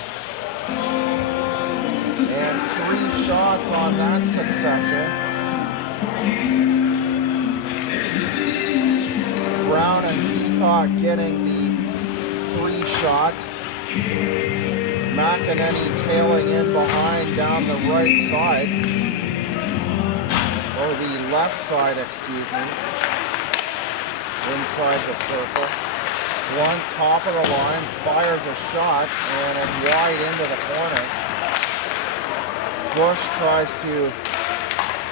And 3 shots on that succession. Brown and Peacock getting the 3 shots. McEnany tailing in behind down the right side. Or the left side, excuse me. Inside the circle. One top of the line, fires a shot, and it's wide into the corner. Bush tries to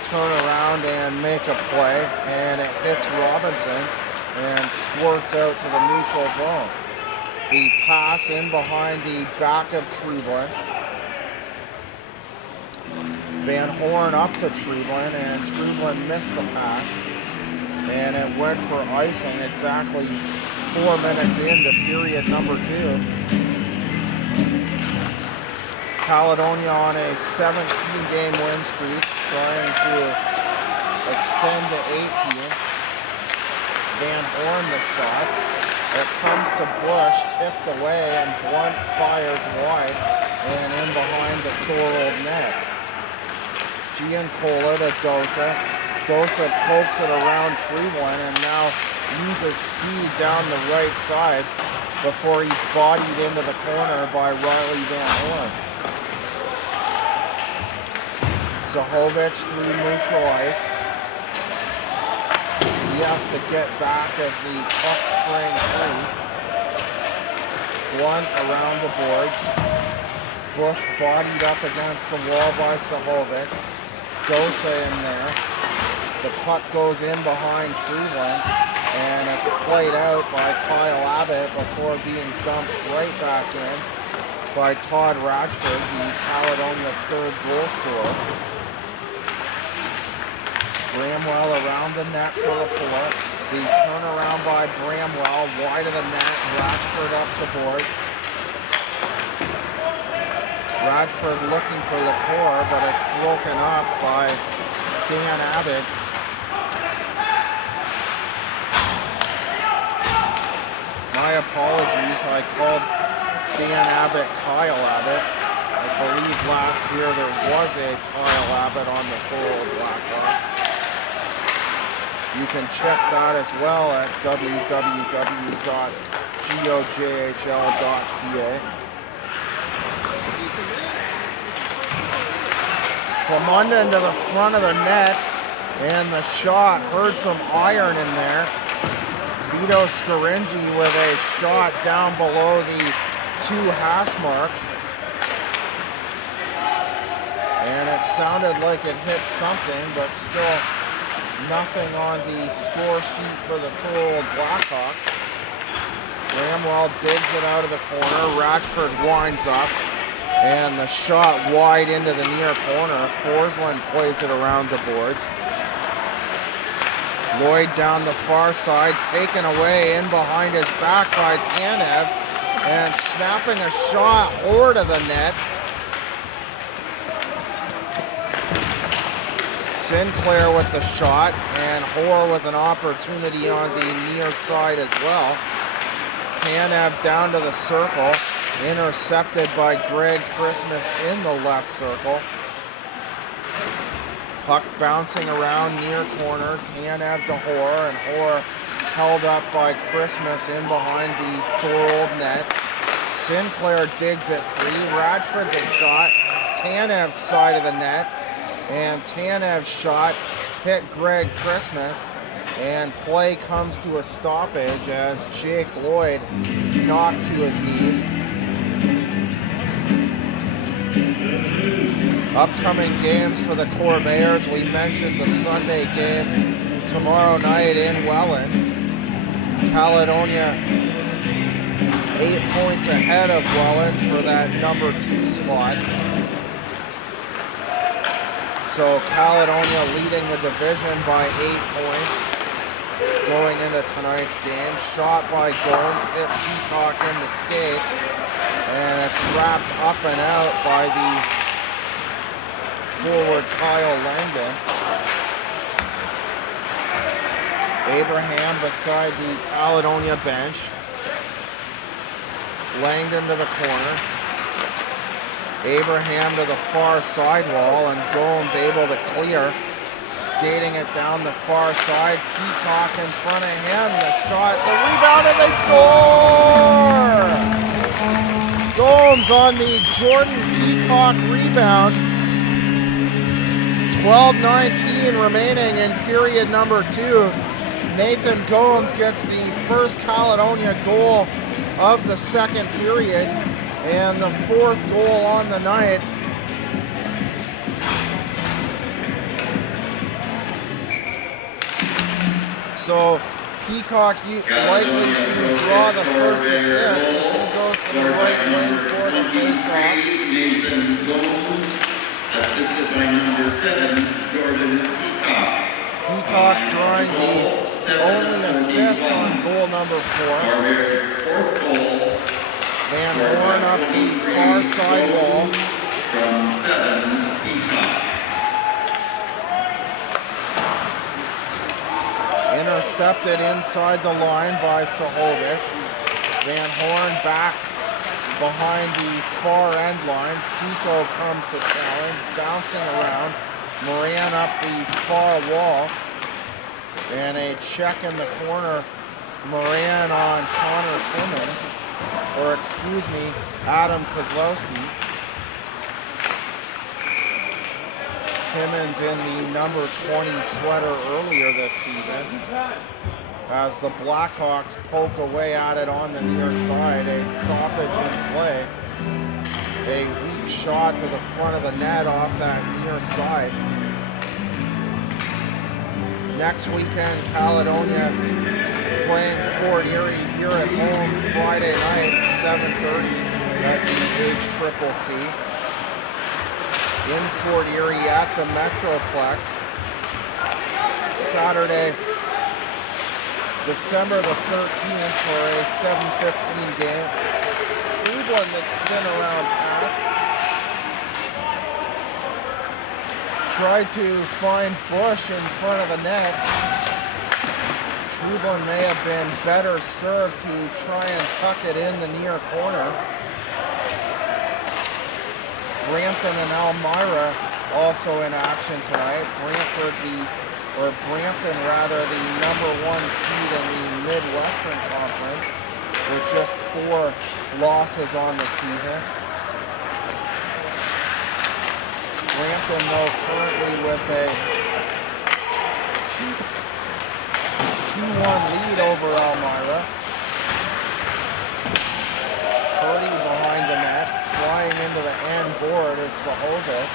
turn around and make a play, and it hits Robinson and squirts out to the neutral zone. The pass in behind the back of Trevelyan. Van Horn up to Trevelyan, and Trevelyan missed the pass. And it went for icing exactly 4 minutes into period number 2. Caledonia on a 17-game win streak, trying to extend to 18. Van Horn the shot. It comes to Bush, tipped away, and Blunt fires wide and in behind the Thorold net. Giancola to Dosa. Dosa pokes it around Trevelyan and now uses speed down the right side before he's bodied into the corner by Riley Van Horn. Zahovic through neutral ice. He has to get back as the puck springs free. Blunt around the boards. Bush bodied up against the wall by Zahovic. Dosa in there. The puck goes in behind Trevelyan, and it's played out by Kyle Abbott before being dumped right back in by Todd Ratchford, the Caledonia 3rd goal scorer. Bramwell around the net for the pull-up. The turnaround by Bramwell, wide of the net, Ratchford up the board. Ratchford looking for Lepore, but it's broken up by Dan Abbott. My apologies, I called Dan Abbott Kyle Abbott. I believe last year there was a Kyle Abbott on the Thorold Blackhawks. You can check that as well at www.GOJHL.ca. Clemunda into the front of the net, and the shot heard some iron in there. Vito Scaringi with a shot down below the 2 hash marks. And it sounded like it hit something, but still nothing on the score sheet for the Thorold Blackhawks. Bramwell digs it out of the corner. Ratchford winds up. And the shot wide into the near corner. Forsland plays it around the boards. Lloyd down the far side, taken away in behind his back by Tanev, and snapping a shot over to the net. Sinclair with the shot, and Hoare with an opportunity on the near side as well. Tanev down to the circle, intercepted by Greg Christmas in the left circle. Puck bouncing around near corner, Tanev to Hoare, and Hoare held up by Christmas in behind the Thorold net. Sinclair digs it free, Ratchford the shot, Tanev's side of the net, and Tanev's shot hit Greg Christmas, and play comes to a stoppage as Jake Lloyd knocked to his knees. Upcoming games for the Corvairs, we mentioned the Sunday game tomorrow night in Welland. Caledonia 8 points ahead of Welland for that number 2 spot. So Caledonia leading the division by 8 points going into tonight's game. Shot by Gomes, hit Peacock in the skate, and it's wrapped up and out by the forward Kyle Langdon. Abraham beside the Caledonia bench. Langdon to the corner. Abraham to the far sidewall, and Gomes able to clear. Skating it down the far side. Peacock in front of him. The shot, the rebound, and they score! Gomes on the Jordan Peacock rebound. 12:19 remaining in period number 2. Nathan Gomes gets the first Caledonia goal of the second period and the 4th goal on the night. So Peacock likely to draw the first assist as he goes to the right wing for the face-off. Nathan Gomes, assisted by number 7, Jordan Peacock. Peacock drawing the only assist on goal number 4. Corvairs' 4th goal. Van Horn up the far side wall. From 7, Peacock. Intercepted inside the line by Sahovic. Van Horn back behind the far end line. Seco comes to challenge, bouncing around. Moran up the far wall. And a check in the corner. Moran on Connor Timmins. Or excuse me, Adam Kozlowski. Timmins in the number 20 sweater earlier this season. As the Blackhawks poke away at it on the near side, a stoppage in play. A weak shot to the front of the net off that near side. Next weekend, Caledonia playing Fort Erie here at home Friday night, 7:30 at the HCCC. In Fort Erie at the Metroplex. Saturday, December the 13th for a 7:15 game. Trublin the spin around path. Tried to find Bush in front of the net. Trublin may have been better served to try and tuck it in the near corner. Brampton and Elmira also in action tonight. Brampton the number 1 seed in the Midwestern Conference with just 4 losses on the season. Brampton though currently with a 2-1 lead over Elmira. Purdy behind the net. Flying into the end board is Sahovic.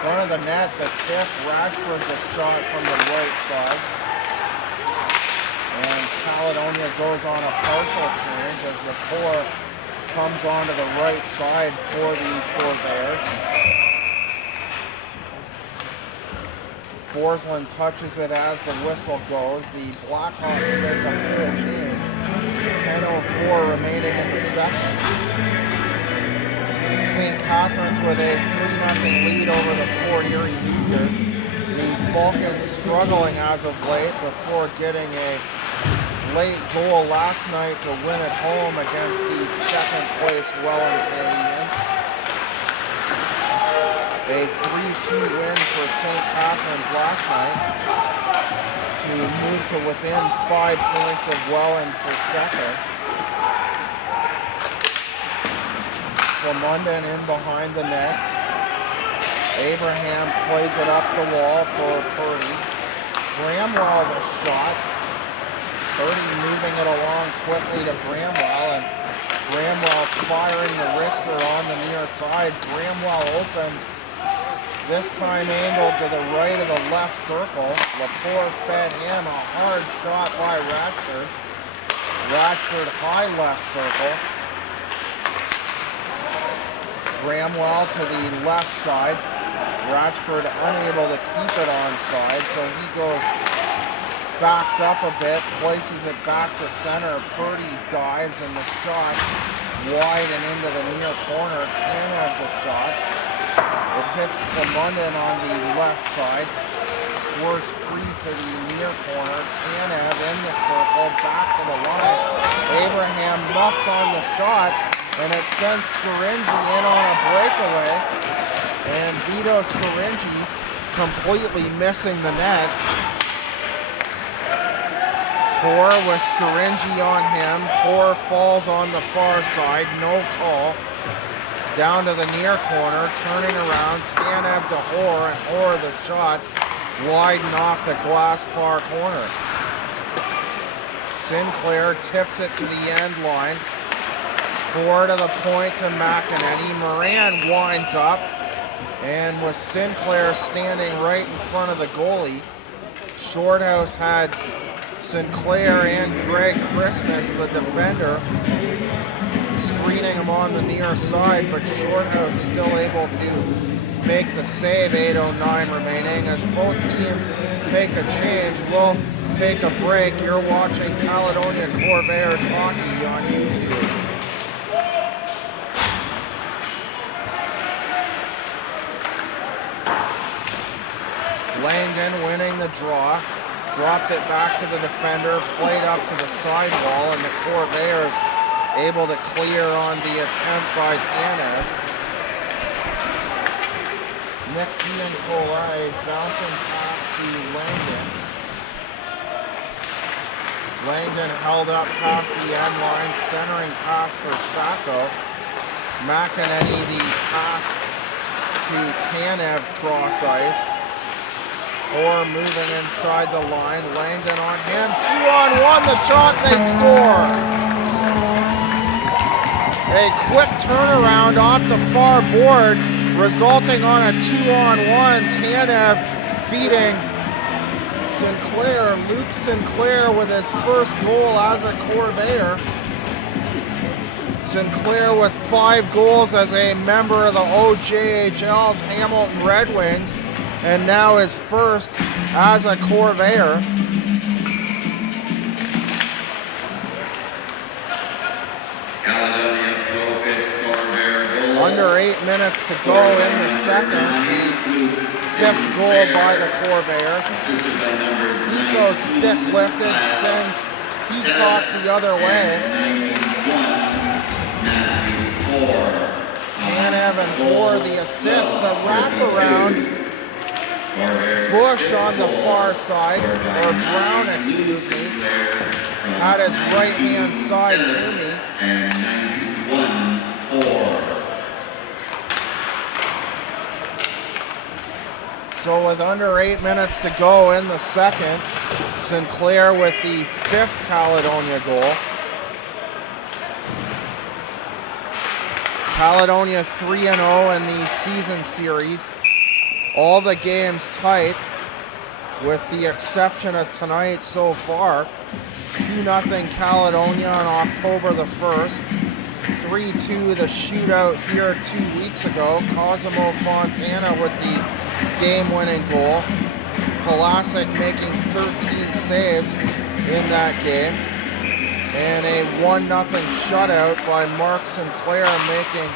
Front of the net, the tip. Radford's a shot from the right side. And Caledonia goes on a partial change as the core comes onto the right side for the Corvairs. Forsland touches it as the whistle goes. The Blackhawks make a full change. 10:04 remaining in the second. St. Catharines with a 3-0 lead over the Fort Erie Beavers. The Falcons struggling as of late before getting a late goal last night to win at home against the second place Welland Canadians. A 3-2 win for St. Catharines last night to move to within 5 points of Welland for second. London in behind the net. Abraham plays it up the wall for Purdy. Bramwell the shot. Purdy moving it along quickly to Bramwell, and Bramwell firing the wrister on the near side. Bramwell open. This time angled to the right of the left circle. Lepore fed him a hard shot by Radford. Radford high left circle. Bramwell to the left side. Radford unable to keep it onside, so he backs up a bit, places it back to center. Purdy dives and the shot wide and into the near corner. Tanner of the shot. It hits London on the left side. squirts free to the near corner. Tanev in the circle, back to the line. Abraham muffs on the shot, and it sends Scaringi in on a breakaway. And Vito Scaringi completely missing the net. Poor with Scaringi on him. Poor falls on the far side, no call. Down to the near corner, turning around, Tanev to Hoare, and Hoare the shot, widen off the glass far corner. Sinclair tips it to the end line. Hoare to the point to McEnany. Moran winds up, and with Sinclair standing right in front of the goalie, Shorthouse had Sinclair and Greg Christmas, the defender, screening him on the near side, but Shorthouse still able to make the save. 8:09 remaining. As both teams make a change, we'll take a break. You're watching Caledonia Corvairs hockey on YouTube. Langdon winning the draw. Dropped it back to the defender, played up to the sidewall, and the Corvairs able to clear on the attempt by Tanev. Nick Giancola bouncing pass to Langdon. Langdon held up past the end line, centering pass for Sacco. McEnany the pass to Tanev cross ice. Or moving inside the line, Langdon on him, 2-on-1, the shot, they score! A quick turnaround off the far board, resulting on a 2-on-1. Tanev feeding Sinclair, Luke Sinclair with his first goal as a Corvair. Sinclair with 5 goals as a member of the OJHL's Hamilton Red Wings, and now his first as a Corvair. Under 8 minutes to go in the second, the 5th goal by the Corvairs. Seiko's stick lifted, sends Peacock the other way. Tanev and Hoare the assist, the wraparound. Bush on the far side, or Brown, excuse me, had his right hand side to me. So with under 8 minutes to go in the second, Sinclair with the 5th Caledonia goal. Caledonia 3-0 in the season series. All the games tight, with the exception of tonight so far. 2-0 Caledonia on October the 1st. 3-2 the shootout here 2 weeks ago. Cosimo Fontana with the game-winning goal. Pulasic making 13 saves in that game. And a 1-0 shutout by Mark Sinclair, making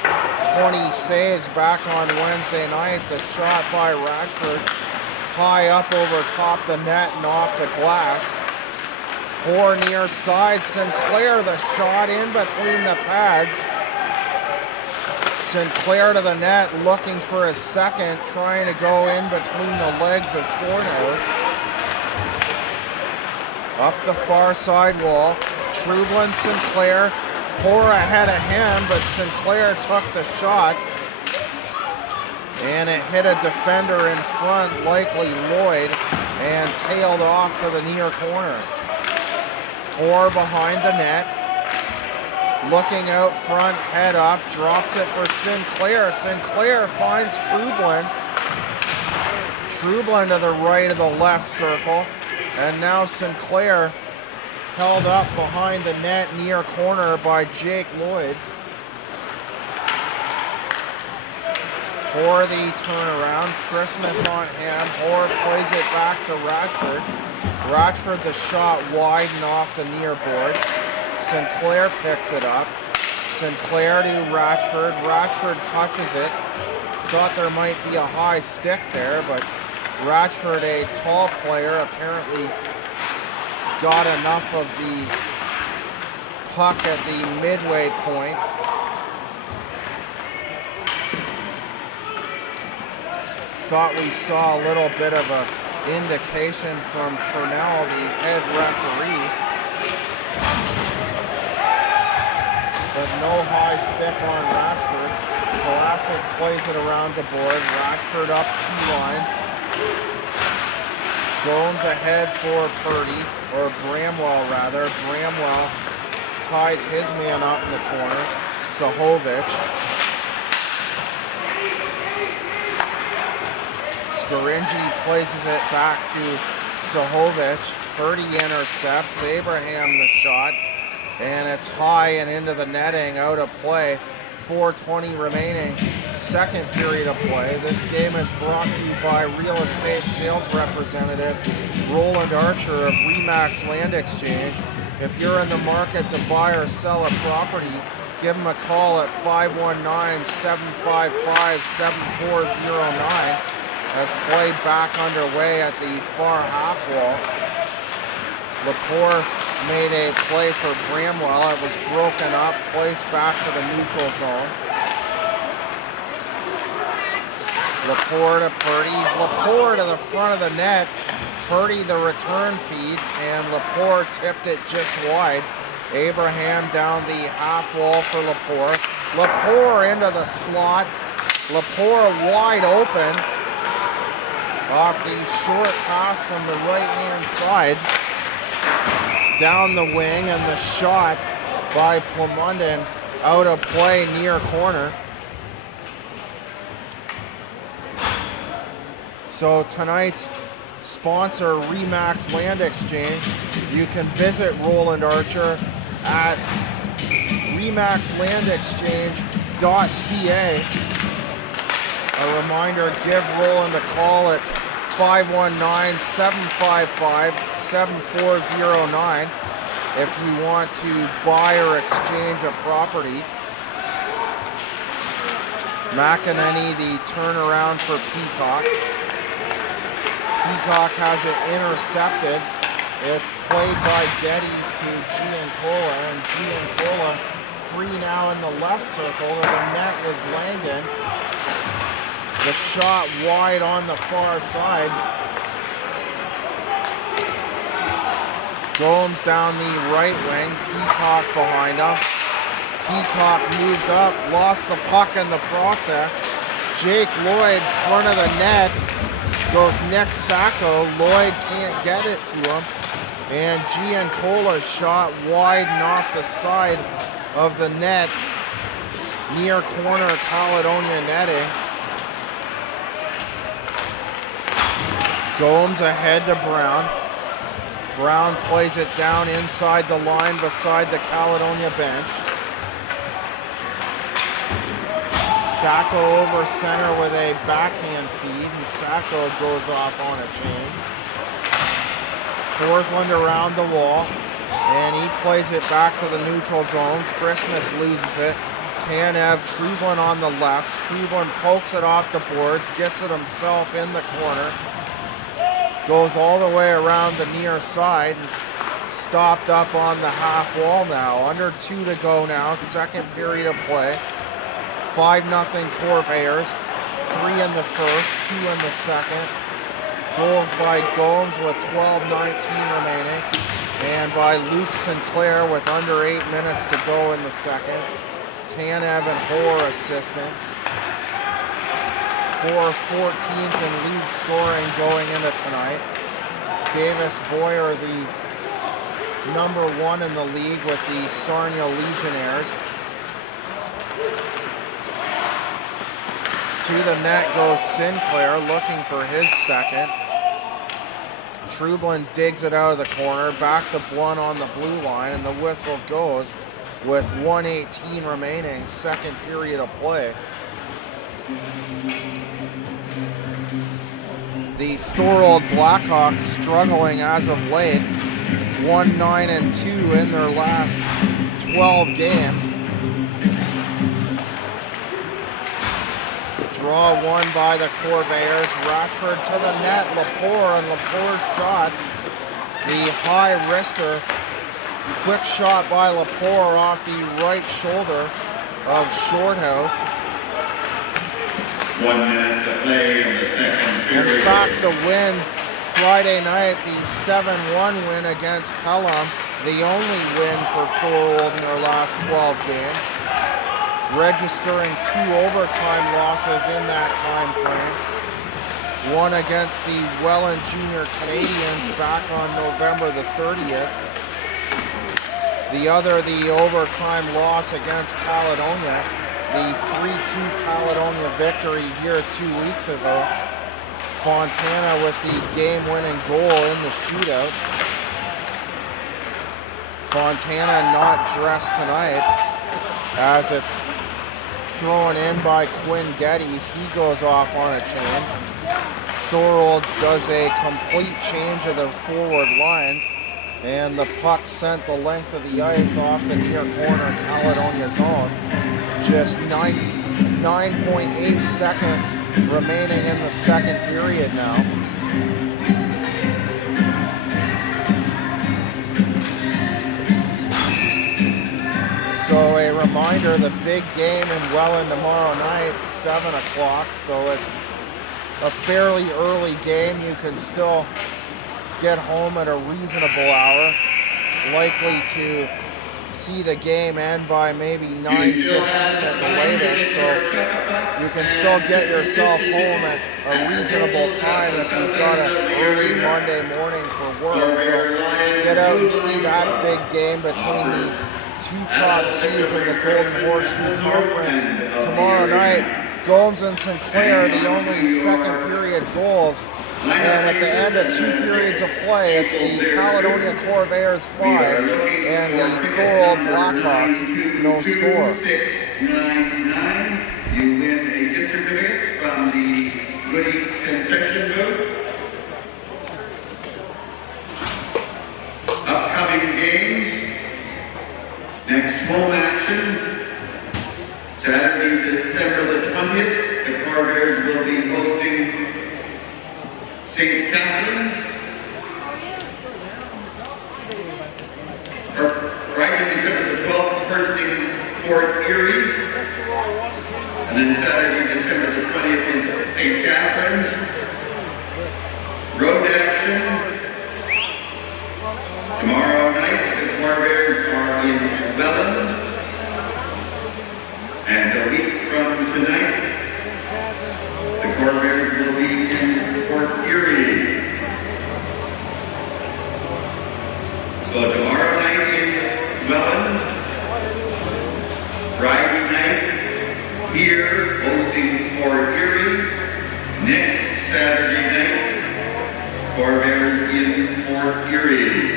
20 saves back on Wednesday night. The shot by Radford, high up over top the net and off the glass. Hoare near side, Sinclair the shot in between the pads. Sinclair to the net, looking for his second, trying to go in between the legs of Shorthouse. Up the far side wall. Trublin, Sinclair, Hoare ahead of him, but Sinclair took the shot, and it hit a defender in front, likely Lloyd, and tailed off to the near corner. Hoare behind the net, looking out front, head up, drops it for Sinclair. Sinclair finds Trublin. Trublin to the right of the left circle, and now Sinclair held up behind the net near corner by Jake Lloyd. Hoare the turnaround, Christmas on him. Hoare plays it back to Radford. Radford the shot wide and off the near board. Sinclair picks it up. Sinclair to Radford. Radford touches it. Thought there might be a high stick there, but Ratchford, a tall player, apparently got enough of the puck at the midway point. Thought we saw a little bit of a indication from Purnell, the head referee. But no high stick on Ratchford. Classic plays it around the board. Ratchford up 2 lines. Gomes ahead for Purdy, or Bramwell rather. Bramwell ties his man up in the corner. Sahovic. Skarinji places it back to Sahovic. Purdy intercepts. Abraham the shot. And it's high and into the netting, out of play. 4:20 remaining, second period of play. This game is brought to you by real estate sales representative Roland Archer of Remax Land Exchange. If you're in the market to buy or sell a property, give them a call at 519-755-7409 as play back underway at the far half wall. Lepore made a play for Bramwell. It was broken up, placed back to the neutral zone. Lepore to Purdy. Lepore to the front of the net. Purdy the return feed, and Lepore tipped it just wide. Abraham down the half wall for Lepore. Lepore into the slot. Lepore wide open off the short pass from the right-hand side. Down the wing, and the shot by Plumunden out of play near corner. So tonight's sponsor, Remax Land Exchange, you can visit Roland Archer at remaxlandexchange.ca. A reminder, give Roland a call at 519-755-7409 if you want to buy or exchange a property. McEnany the turnaround for Peacock. Peacock has it intercepted. It's played by Geddes to Giancola, and Giancola free now in the left circle where the net was Langdon. The shot wide on the far side. Gomes down the right wing. Peacock behind him. Peacock moved up, lost the puck in the process. Jake Lloyd, front of the net, goes Nick Sacco. Lloyd can't get it to him. And Giancola's shot wide and off the side of the net near corner Caledonia netting. Gomes ahead to Brown. Brown plays it down inside the line beside the Caledonia bench. Sacco over center with a backhand feed, and Sacco goes off on a chain. Forsland around the wall, and he plays it back to the neutral zone. Christmas loses it. Tanev, Trublin on the left. Trublin pokes it off the boards, gets it himself in the corner. Goes all the way around the near side, stopped up on the half wall now. Under 2 to go now, second period of play. 5-0 Corvairs, 3 in the first, 2 in the second. Goals by Gomes with 12:19 remaining, and by Luke Sinclair with under 8 minutes to go in the second. Tanev and Hoare assistant. Hoare 14th in league scoring going into tonight. Davis Boyer, the number 1 in the league with the Sarnia Legionnaires. To the net goes Sinclair, looking for his second. Trublin digs it out of the corner, back to Blunt on the blue line, and the whistle goes with 1:18 remaining, second period of play. The Thorold Blackhawks struggling as of late, 1-9-2 in their last 12 games. Draw won by the Corvairs. Ratchford to the net. Lepore, and Lepore's shot. The high wrister. Quick shot by Lepore off the right shoulder of Shorthouse. 1 minute to play in the second period. In fact, the win Friday night, the 7-1 win against Pelham, the only win for Thorold in their last 12 games, registering 2 overtime losses in that time frame. One against the Welland Junior Canadians back on November the 30th. The other, the overtime loss against Caledonia, the 3-2 Caledonia victory here 2 weeks ago. Fontana with the game-winning goal in the shootout. Fontana not dressed tonight as it's thrown in by Quinn Geddes. He goes off on a change. Thorold does a complete change of their forward lines, and the puck sent the length of the ice off the near corner Caledonia zone. Just 9.8 seconds remaining in the second period now. So a reminder, the big game in Welland tomorrow night, 7 o'clock. So it's a fairly early game. You can still get home at a reasonable hour. Likely to see the game end by maybe 9:15 at the latest, so you can still get yourself home at a reasonable time if you've got an early Monday morning for work. So get out and see that big game between the 2 top seeds in the Golden Horseshoe Conference tomorrow night. Gomes and Sinclair, the only second period goals. And at the end of 2 periods of play, it's the Caledonia Corvairs 5 and the Thorold Blackhawks no score. 699. You win a gift certificate from the Goodies concession booth. Upcoming games. Next home action. Saturday, December the 20th, the Corvairs will be hosting St. Catharines, or Friday, December the 12th, hosting Fort Erie, and then Saturday, December the 20th is St. Catharines. Road action. Tomorrow night, the Corvairs are in Welland, and a week from tonight, the Corvairs will be in Fort Erie. So tomorrow night in Welland, Friday night here hosting Fort Erie. Next Saturday night, Corvairs in Fort Erie.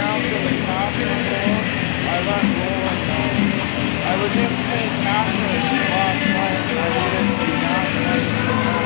around for the captain board. I let Roland know. I was in St. Catherine's last night and I needed some gas money for that.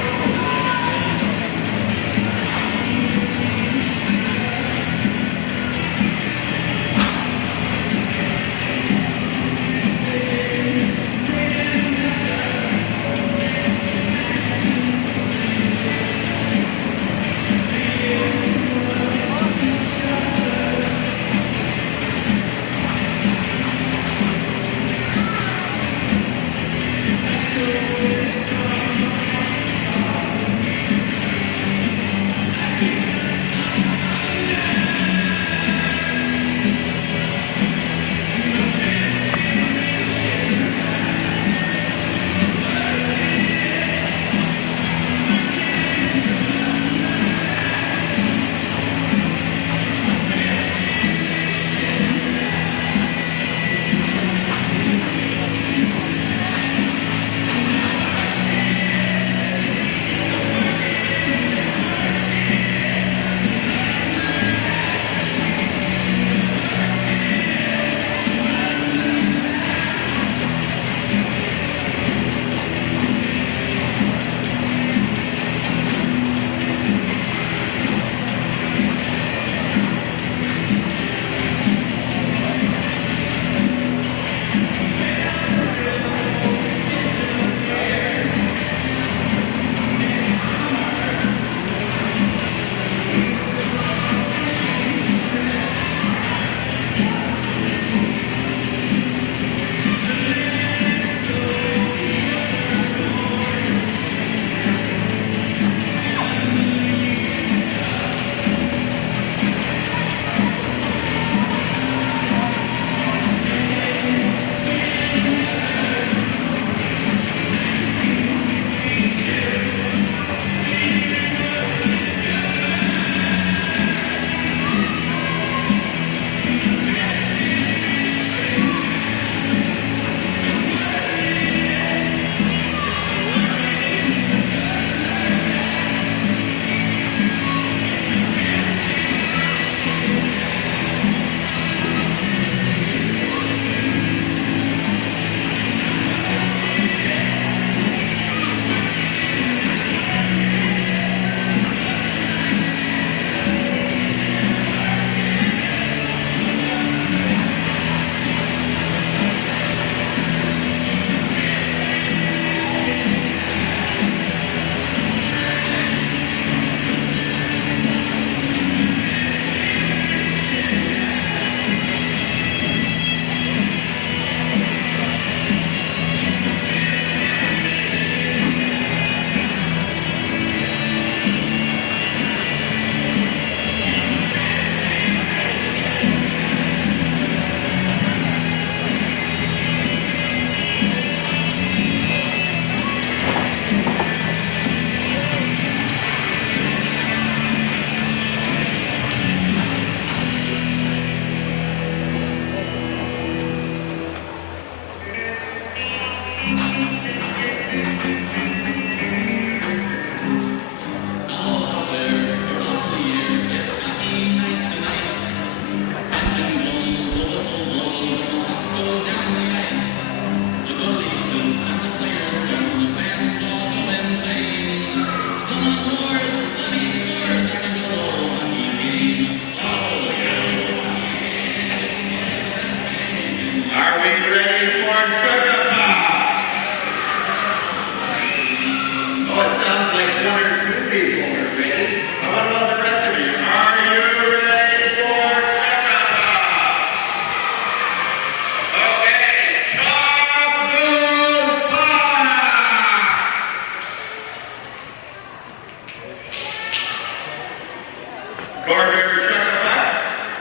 Corvairs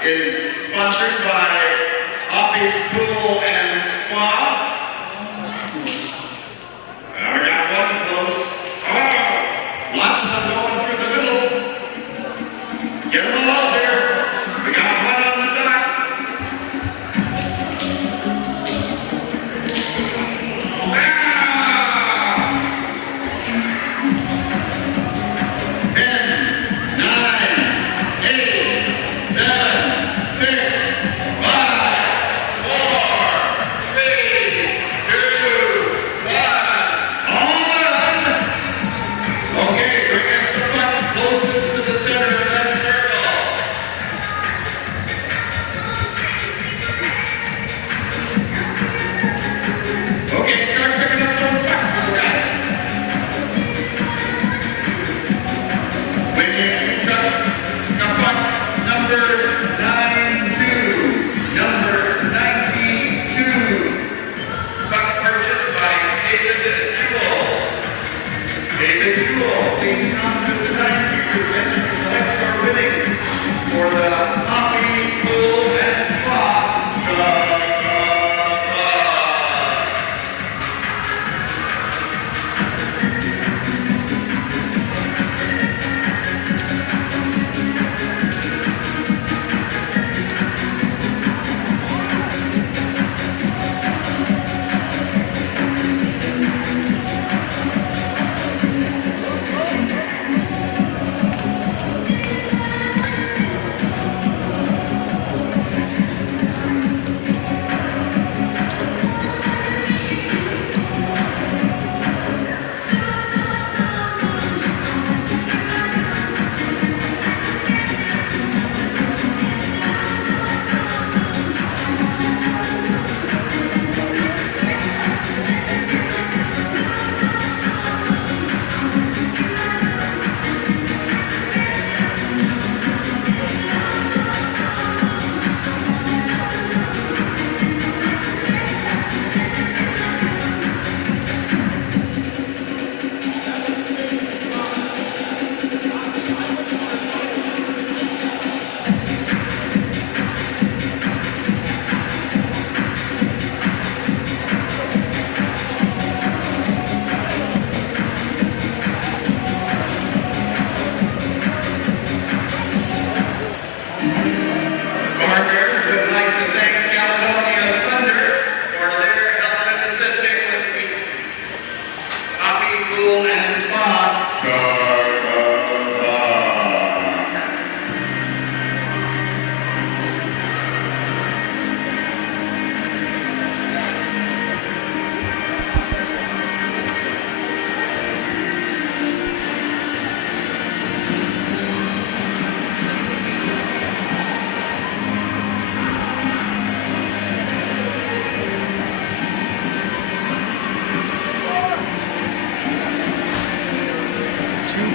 is sponsored by Hoppy's Pool and Spa. We got one close. Oh, lots of them going through the middle. Get them all out there. We got one on the dock.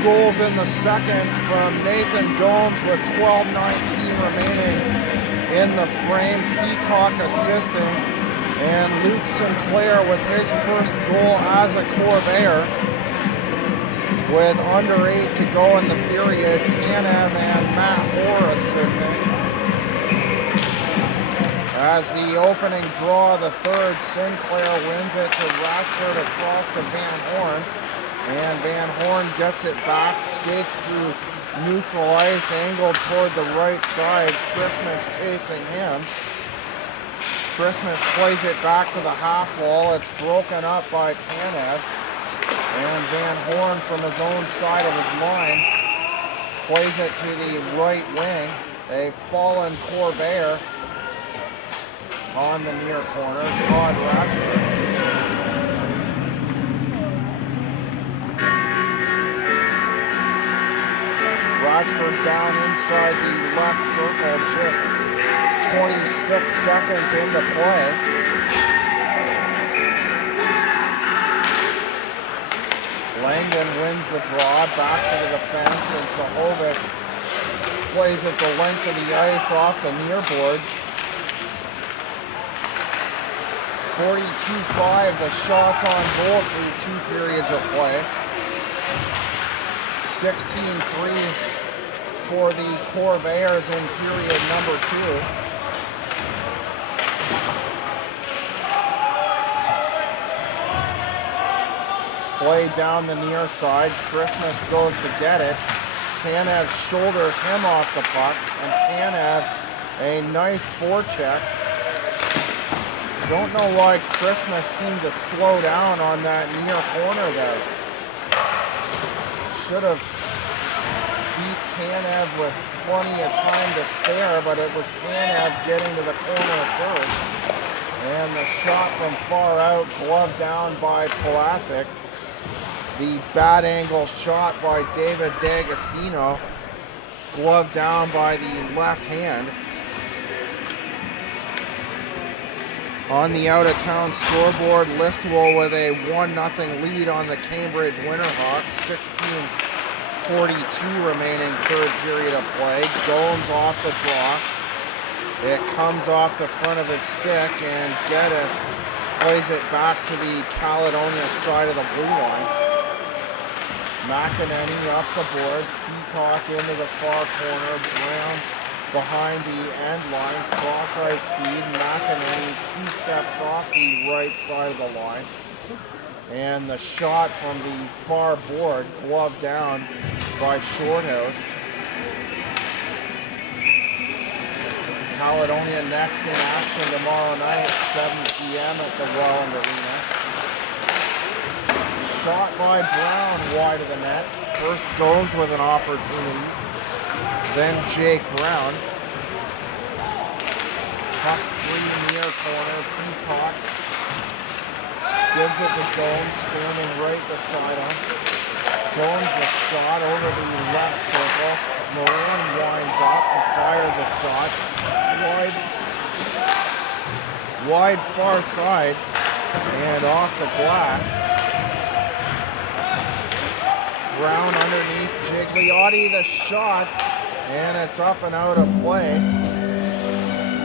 goals in the second from Nathan Gomes with 12:19 remaining in the frame. Peacock assisting, and Luke Sinclair with his first goal as a Corvair. With under 8 to go in the period, Tanev and Matt Orr assisting. As the opening draw of the third, Sinclair wins it to Ratford across to Van Horn. And Van Horn gets it back, skates through neutral ice, angled toward the right side. Christmas chasing him. Christmas plays it back to the half wall. It's broken up by Tanev. And Van Horn from his own side of his line plays it to the right wing. A fallen Corvair on the near corner, Todd Ratford. Ratford down inside the left circle, just 26 seconds into play. Langdon wins the draw, back to the defense, and Sahovic plays it the length of the ice off the near board. 42-5, the shots on goal through 2 periods of play. 16-3 for the Corvairs in period number 2. Play down the near side. Christmas goes to get it. Tanev shoulders him off the puck, and Tanev a nice forecheck. Don't know why Christmas seemed to slow down on that near corner there. Should have beat Tanev with plenty of time to spare, but it was Tanev getting to the corner first. And the shot from far out, gloved down by Pulasic. The bad angle shot by David D'Agostino, gloved down by the left hand. On the out-of-town scoreboard, Listowel with a 1-0 lead on the Cambridge Winterhawks. 16:42 remaining third period of play. Gomes off the draw. It comes off the front of his stick, and Geddes plays it back to the Caledonia side of the blue line. McEnany up the boards. Peacock into the far corner. Brown behind the end line, cross-ice feed. McEnany 2 steps off the right side of the line. And the shot from the far board, gloved down by Shorthouse. Caledonia next in action tomorrow night at 7 p.m. at the Roland Arena. Shot by Brown wide of the net. First Gomes with an opportunity. Then Jake Brown. Puck free near corner. Peacock gives it to Gomes, standing right beside him. Gomes with shot over the left circle. Moran winds up and fires a shot. Wide far side and off the glass. Brown underneath Gigliotti, the shot, and it's up and out of play.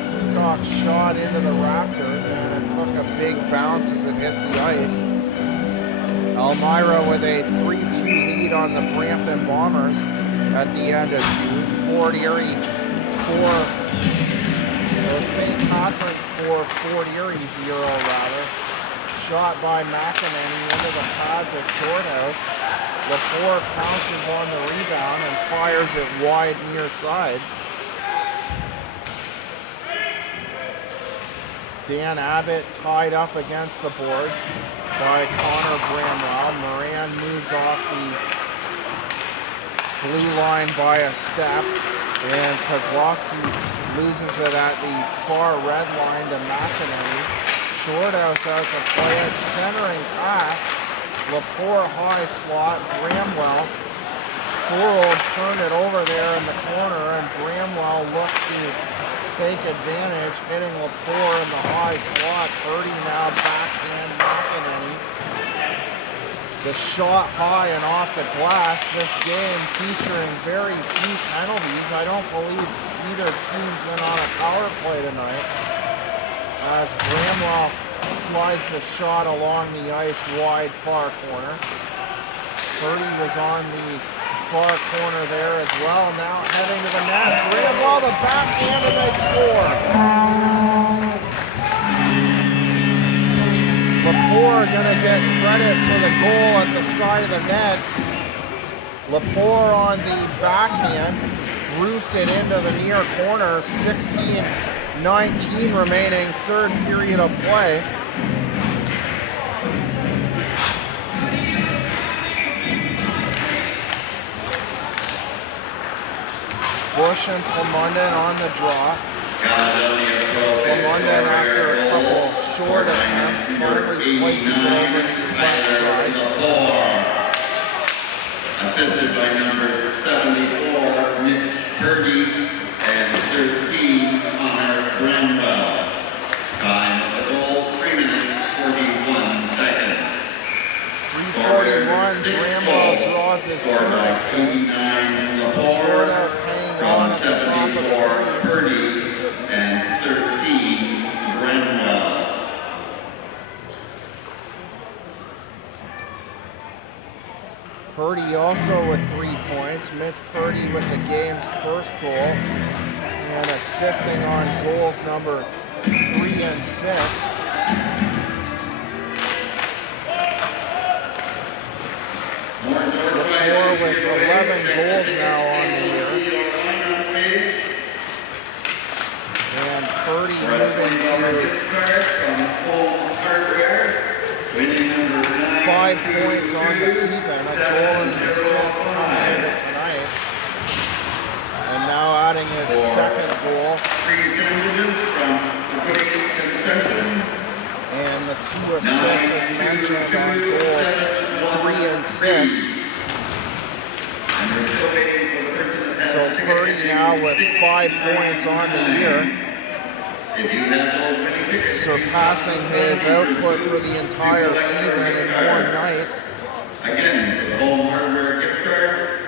Peacock shot into the rafters, and it took a big bounce as it hit the ice. Elmira with a 3-2 lead on the Brampton Bombers at the end of 2. Fort Erie 4, St. Catharines 4, Fort Erie 0 rather. Shot by McEnany into the pads of Shorthouse. Lepore pounces on the rebound and fires it wide near side. Dan Abbott tied up against the boards by Connor Bramwell. Moran moves off the blue line by a step, and Kozlowski loses it at the far red line to McEnany. Shorthouse out to play it, centering pass. Lepore high slot, Bramwell. Thorold turned it over there in the corner, and Bramwell looked to take advantage, hitting Lepore in the high slot. Purdy now backhand McEnany. The shot high and off the glass. This game featuring very few penalties. I don't believe either team's been on a power play tonight. As Bramwell slides the shot along the ice wide far corner. Purdy was on the far corner there as well. Now heading to the net. Bramwell the backhand and they score. Lepore gonna get credit for the goal at the side of the net. Lepore on the backhand roofed it into the near corner. 16-19 remaining, third period of play. Bush and Caledonia on the draw. Caledonia, after a couple short attempts, finally places it over the left side. Assisted by number 74, Mitch Purdy, and 13, Connor Bramwell. Time of the goal, 3 minutes, 41 seconds. 3:41, Bramwell draws his third assist. Shorthouse hanging on at the top of the crease. Purdy and 13, Bramwell. Purdy also with 3 points. Mitch Purdy with the game's first goal and assisting on goals number 3 and 6. Lepore with 11 goals now on the year. And Purdy moving to 5 points on the season, a goal and an assist coming into tonight. And now adding his second goal. And the 2 assists as mentioned on goals 3 and 6. So Purdy now with 5 points on the year, surpassing his output for the entire season in one night. Again, the home hardware gift card,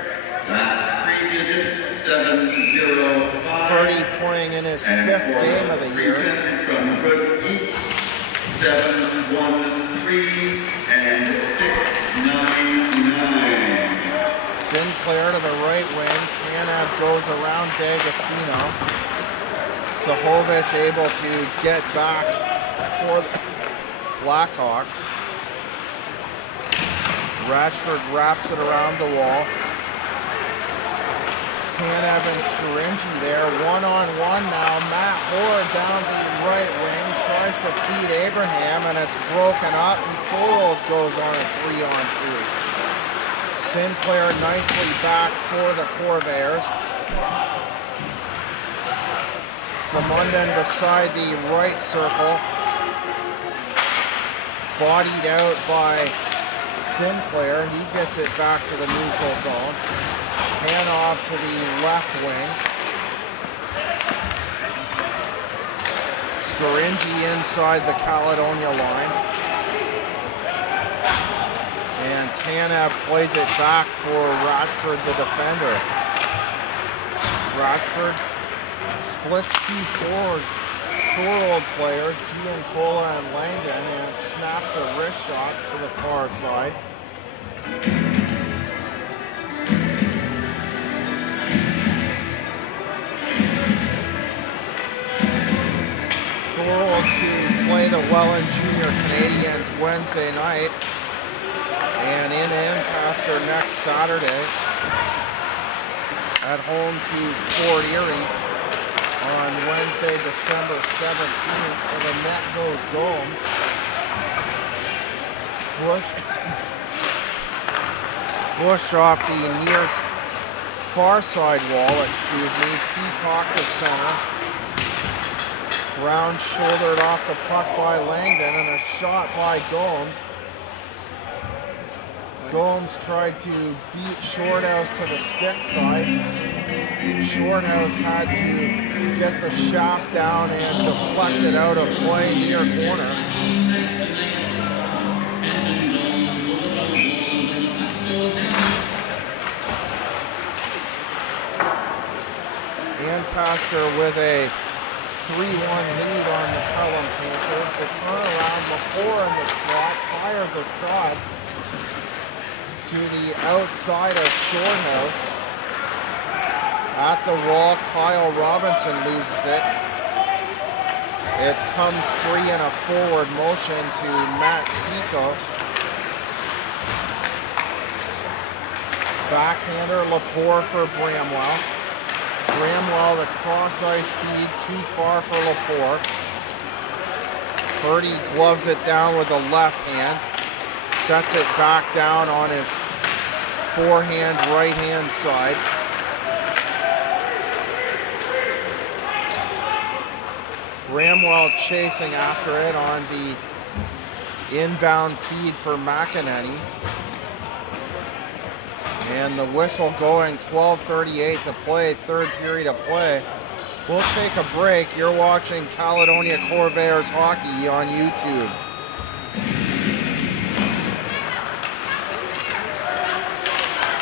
last 3 digits, 705. Purdy playing in his 5th game of the year. From Good Eat, 713 and 699. Sinclair to the right wing. Tanev goes around D'Agostino. Sahovic able to get back for the Blackhawks. Ratchford wraps it around the wall. Tanev and Scaringi there, one-on-one now. Matt Hoare down the right wing, tries to beat Abraham, and it's broken up, and Thorold goes on a 3-on-2. Sinclair nicely back for the Corvairs. Lamunden beside the right circle. Bodied out by Sinclair. He gets it back to the neutral zone. Hand off to the left wing. Scaringi inside the Caledonia line. And Tanev plays it back for Ratchford, the defender. Ratchford splits 2 forward Thorold players, Giancola and Langdon, and snaps a wrist shot to the far side. Thorold to play the Welland Junior Canadians Wednesday night, and in Ancaster next Saturday at home to Fort Erie on Wednesday, December 17th. So the net goes Gomes. Bush off the near far side wall, Peacock to center. Brown shouldered off the puck by Langdon, and a shot by Gomes. Gomes tried to beat Shorthouse to the stick side. Shorthouse had to get the shaft down and deflect it out of play near corner. Lancaster with a 3-1 lead on the Pelham Panthers. The turnaround before in the slot fires a shot to the outside of Shorthouse. At the wall, Kyle Robinson loses it. It comes free in a forward motion to Matt Seco. Backhander Lepore for Bramwell. Bramwell, the cross-ice feed, too far for Lepore. Purdy gloves it down with the left hand. Sets it back down on his forehand, right-hand side. Bramwell chasing after it on the inbound feed for McEnany. And the whistle going, 12:38 to play, third period of play. We'll take a break. You're watching Caledonia Corvairs hockey on YouTube.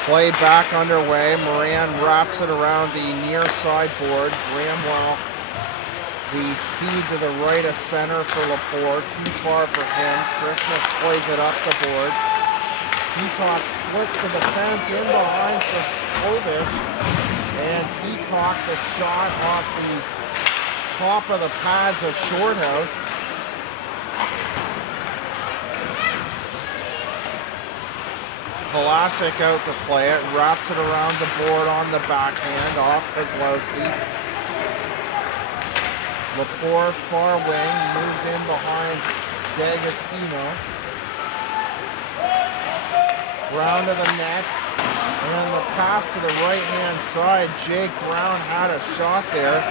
Play back underway. Moran wraps it around the near sideboard. Bramwell, the feed to the right of center for Lepore. Too far for him. Christmas plays it up the boards. Peacock splits the defense in behind Sikovic, and Peacock the shot off the top of the pads of Shorthouse. Halasic out to play it, wraps it around the board on the backhand off Kozlowski. Lepore far wing, moves in behind D'Agostino. Round of the net, and the pass to the right-hand side. Jake Brown had a shot there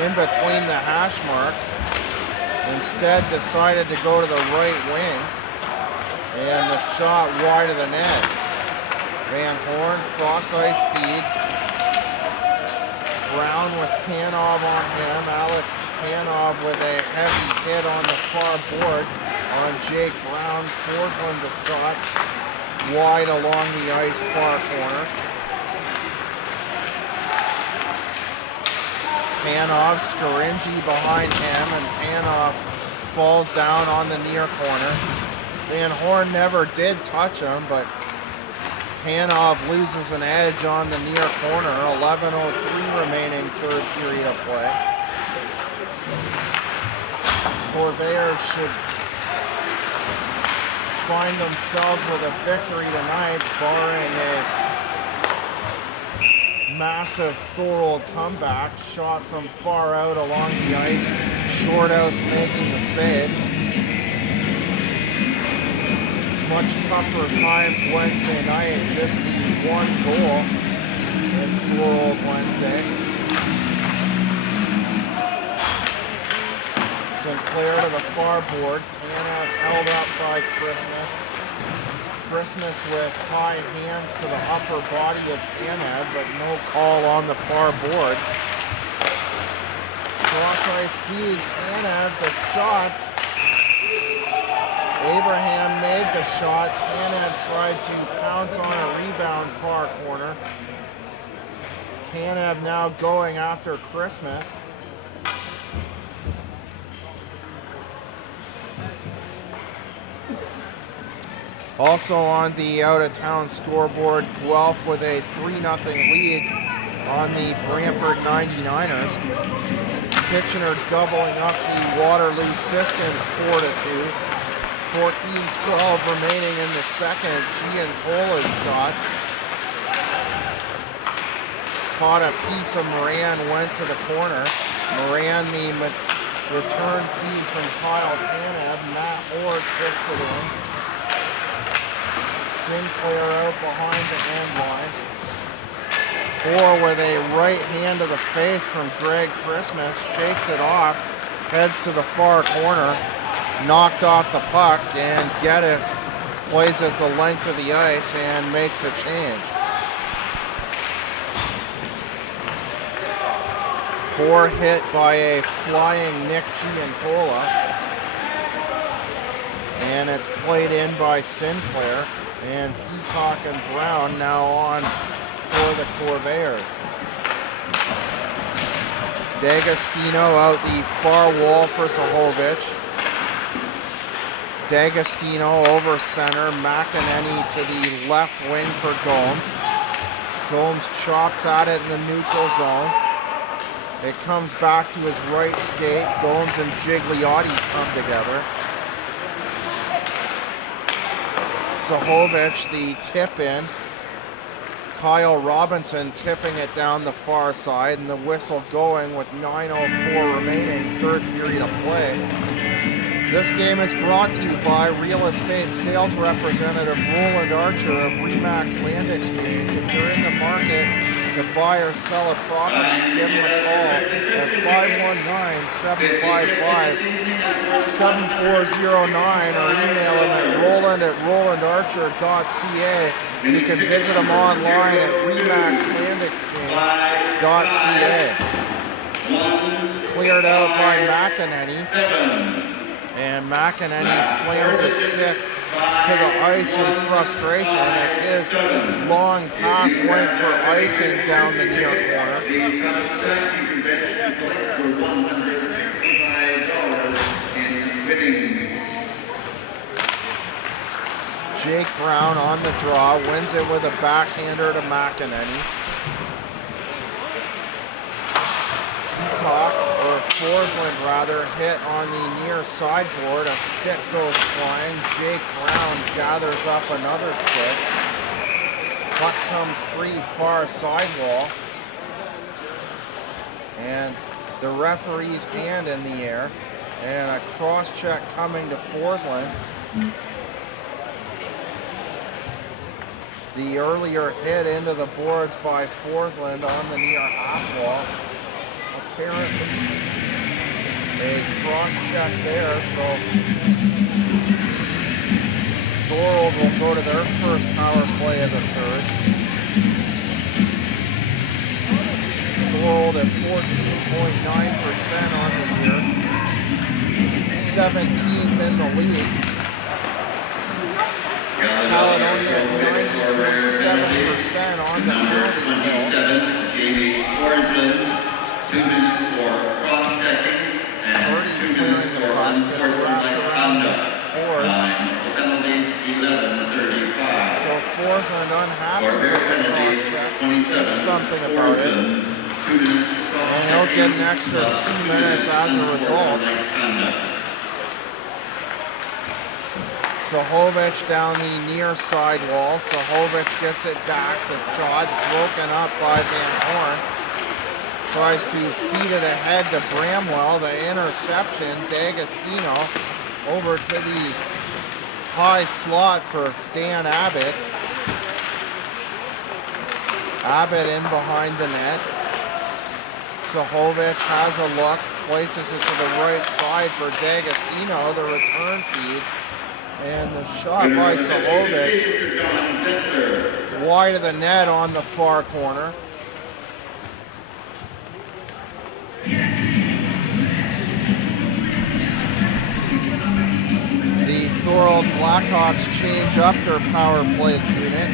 in between the hash marks. Instead decided to go to the right wing, and the shot wide of the net. Van Horn, cross-ice feed. Brown with Panov on him. Alec Panov with a heavy hit on the far board on Jake Brown. Forsland the shot wide along the ice, far corner. Panov, Scaringi behind him, and Panov falls down on the near corner. Van Horn never did touch him, but Panov loses an edge on the near corner. 11:03 remaining, third period of play. Corvairs should find themselves with a victory tonight, barring a massive Thorold comeback. Shot from far out along the ice. Shorthouse making the save. Much tougher times Wednesday night, just the one goal in Thorold Wednesday. Sinclair to the far board. Tanev held up by Christmas. Christmas with high hands to the upper body of Tanev, but no call on the far board. Cross-ice feed. Tanev, the shot. Abraham made the shot. Tanev tried to pounce on a rebound far corner. Tanev now going after Christmas. Also on the out-of-town scoreboard, Guelph with a 3-0 lead on the Brantford 99ers. Kitchener doubling up the Waterloo Siskins 4-2. 14-12 remaining in the second. Giancola's shot. Caught a piece of Moran, went to the corner. Moran, the return feed from Kyle Tanev. Matt Orr tips it in. Sinclair out behind the end line. Orr with a right hand to the face from Greg Christmas. Shakes it off. Heads to the far corner. Knocked off the puck, and Geddes plays it the length of the ice and makes a change. Poor hit by a flying Nick Giancola. And it's played in by Sinclair. And Peacock and Brown now on for the Corvairs. D'Agostino out the far wall for Zahovic. D'Agostino over center. McEnany to the left wing for Gomes. Gomes chops at it in the neutral zone. It comes back to his right skate. Gomes and Gigliotti come together. Zahovic, the tip in. Kyle Robinson tipping it down the far side, and the whistle going with 9:04 remaining, third period of play. This game is brought to you by real estate sales representative Roland Archer of Remax Land Exchange. If you're in the market to buy or sell a property, give him a call at 519-755-7409 or email him at roland@rolandarcher.ca. You can visit him online at remaxlandexchange.ca. Cleared out by McEnany. And McEnany slams a stick to the ice in frustration as his long pass went for icing down the near corner. Jake Brown on the draw, wins it with a backhander to McEnany. Peacock, or Forsland rather, hit on the near sideboard. A stick goes flying. Jake Brown gathers up another stick. Puck comes free far sidewall. And the referee's hand in the air. And a cross check coming to Forsland. The earlier hit into the boards by Forsland on the near half wall. Apparently a cross check there, so Thorold will go to their first power play of the third. Thorold at 14.9% on the year, 17th in the league. Caledonia at 90.7% on the penalty kill. 2 minutes for cross-checking and 2 minutes for unsportsmanlike conduct. Penalties 11:35. So Forsland unhappy with the cross-check. Something about it. And he'll get an extra 2 minutes as a result. Zahovic down the near side wall. Zahovic gets it back. The shot broken up by Van Horn. Tries to feed it ahead to Bramwell. The interception. D'Agostino over to the high slot for Dan Abbott. Abbott in behind the net. Zahovic has a look. Places it to the right side for D'Agostino. The return feed. And the shot by Zahovic wide of the net on the far corner. The Thorold Blackhawks change up their power play unit.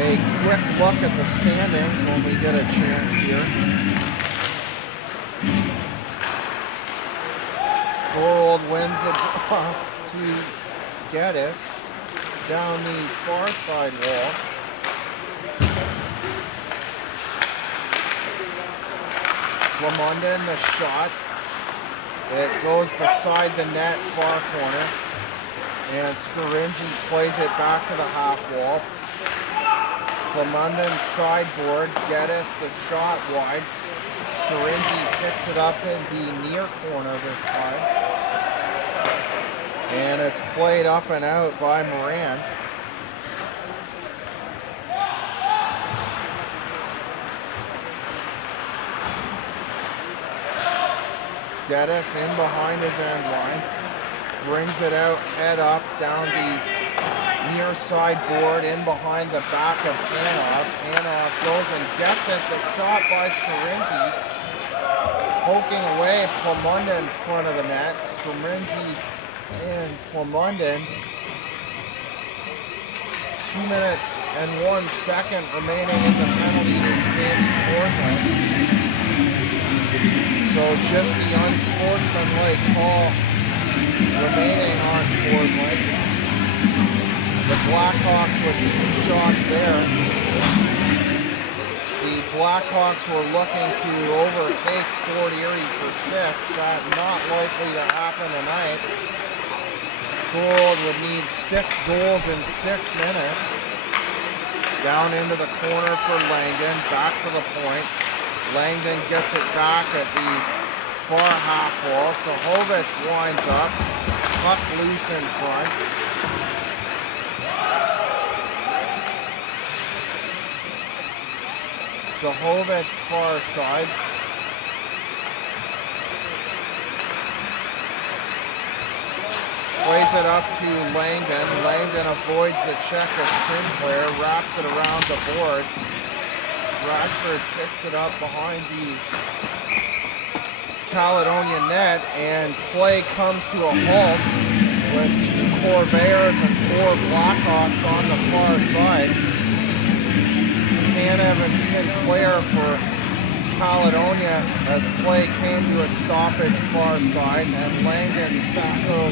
A quick look at the standings when we get a chance here. Thorold wins the draw to Geddes down the far side wall. Lamonda, the shot. It goes beside the net, far corner. And Scaringi plays it back to the half wall. Lamonda sideboard. Geddes, the shot wide. Scaringi picks it up in the near corner this time. And it's played up and out by Moran. Geddes in behind his end line. Brings it out, head up, down the near side board, in behind the back of Panov. Panov goes and gets it. The shot by Scaringi. Poking away, Plamunda in front of the net. Scaringi and Plamunda. 2 minutes and 1 second remaining in the penalty to Jamie Forsland. So just the unsportsmanlike call remaining on Forsling. The Blackhawks with 2 shots there. The Blackhawks were looking to overtake Fort Erie for 6. That not likely to happen tonight. Thorold would need 6 goals in 6 minutes. Down into the corner for Langdon, back to the point. Langdon gets it back at the far half wall. Sahovich winds up, puck loose in front. Sahovich far side. Plays it up to Langdon. Langdon avoids the check of Sinclair, wraps it around the board. Bradford picks it up behind the Caledonia net, and play comes to a halt with 2 Corvairs and 4 Blackhawks on the far side. Tanev and Sinclair for Caledonia as play came to a stoppage far side, and Langdon, Sacco,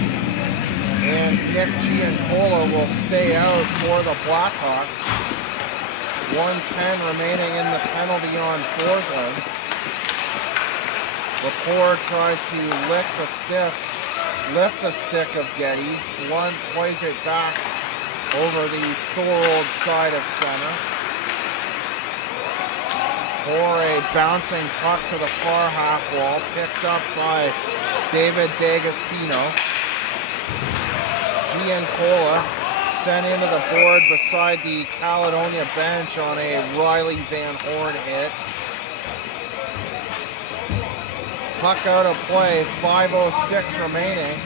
and Nick Giancola will stay out for the Blackhawks. 1:10 remaining in the penalty on Forsling. Lepore tries to lift the stick of Geddes. Blunt plays it back over the Thorold side of center. For a bouncing puck to the far half wall, picked up by David D'Agostino. Giancola sent into the board beside the Caledonia bench on a Riley Van Horn hit. Puck out of play, 5:06 remaining,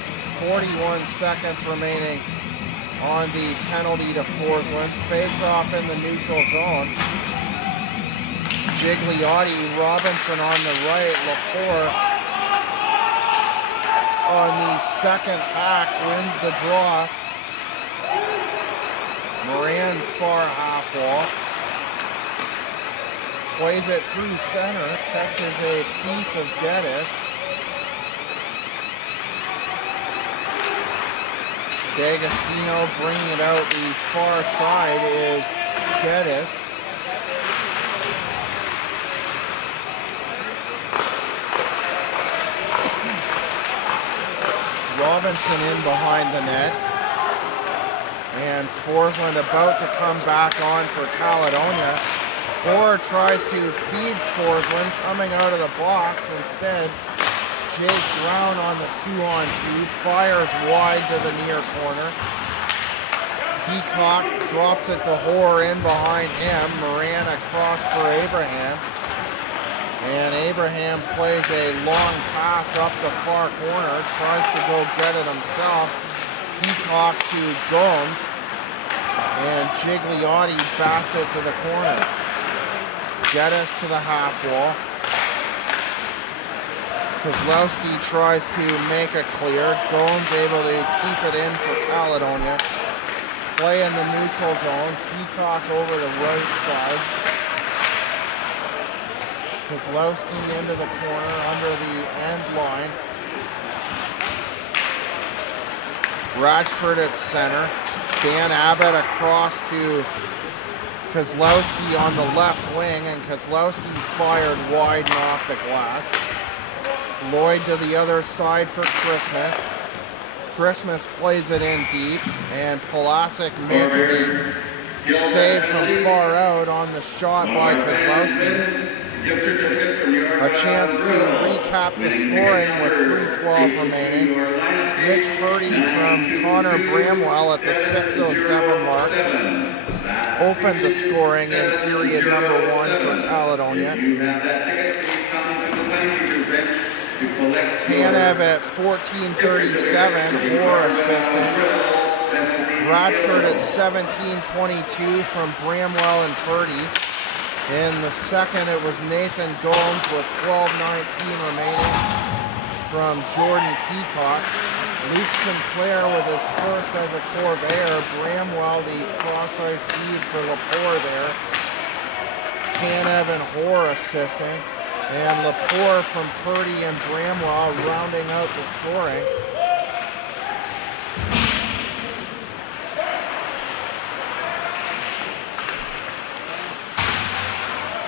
41 seconds remaining on the penalty to Forsling. Face off in the neutral zone. Gigliotti, Robinson on the right, Lepore on the second hack wins the draw. Moran far half wall. Plays it through center, catches a piece of Geddes. D'Agostino bringing it out the far side is Geddes. Robinson in behind the net. And Forsling about to come back on for Caledonia. Orr tries to feed Forsling coming out of the box. Instead, Jake Brown on the 2-on-2 fires wide to the near corner. Peacock drops it to Hoare in behind him. Moran across for Abraham. And Abraham plays a long pass up the far corner. Tries to go get it himself. Peacock to Gomes. And Gigliotti bats it to the corner. Geddes to the half wall. Kozlowski tries to make a clear. Gomes able to keep it in for Caledonia. Play in the neutral zone. Peacock over the right side. Kozlowski into the corner under the end line. Ratchford at center. Dan Abbott across to Kozlowski on the left wing, and Kozlowski fired wide and off the glass. Lloyd to the other side for Christmas. Christmas plays it in deep, and Pulasic makes the save from far out on the shot by Kozlowski. A chance to recap the scoring with 3:12 remaining. Mitch Purdy from Connor Bramwell at the 6:07 mark opened the scoring in period number 1 for Caledonia. Tanev at 14:37, Orr assistant. Bradford at 17:22 from Bramwell and Purdy. In the second, it was Nathan Gomes with 12:19 remaining from Jordan Peacock. Luke Sinclair with his first as a Corvair. Bramwell the cross-ice feed for Lepore there. Tanev and Hoare assisting. And Lepore from Purdy and Bramwell rounding out the scoring.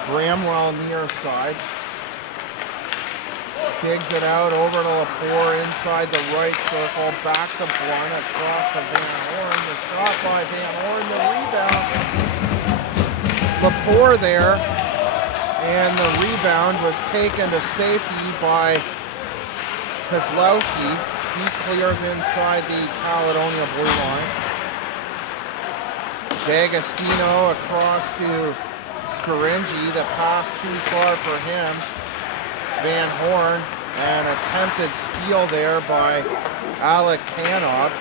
Bramwell near side. Digs it out over to Lepore inside the right circle. Back to Blunt, across to Van Horn. The shot by Van Horn, the rebound. Lepore there. And the rebound was taken to safety by Kozlowski. He clears inside the Caledonia blue line. D'Agostino across to Scaringi. The pass too far for him. Van Horn, an attempted steal there by Alec Panov.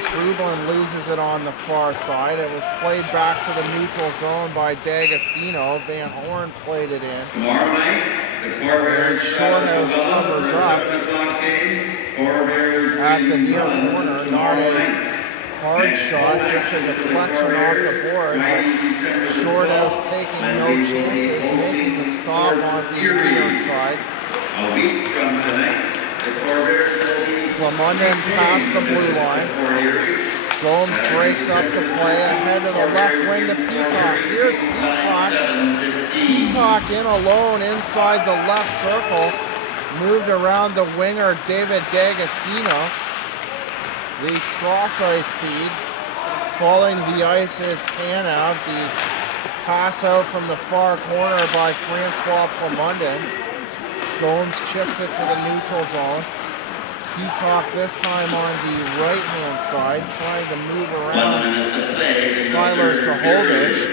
Trublin loses it on the far side. It was played back to the neutral zone by D'Agostino. Van Horn played it in. Tomorrow night, the Corvairs Shorthouse covers up at the near corner. Not a hard shot, just a deflection off the board, but Shorthouse taking no chances, making the stop on the near side. A week from tonight, the Corvairs will be Clemunden past the blue line. Gomes breaks up the play ahead of the left wing to Peacock. Here's Peacock. Peacock in alone inside the left circle. Moved around the winger David D'Agostino. The cross ice feed. Falling the ice is Panov. The pass out from the far corner by Francois Clemunden. Gomes chips it to the neutral zone. Peacock this time on the right-hand side, trying to move around Tyler Sahovich.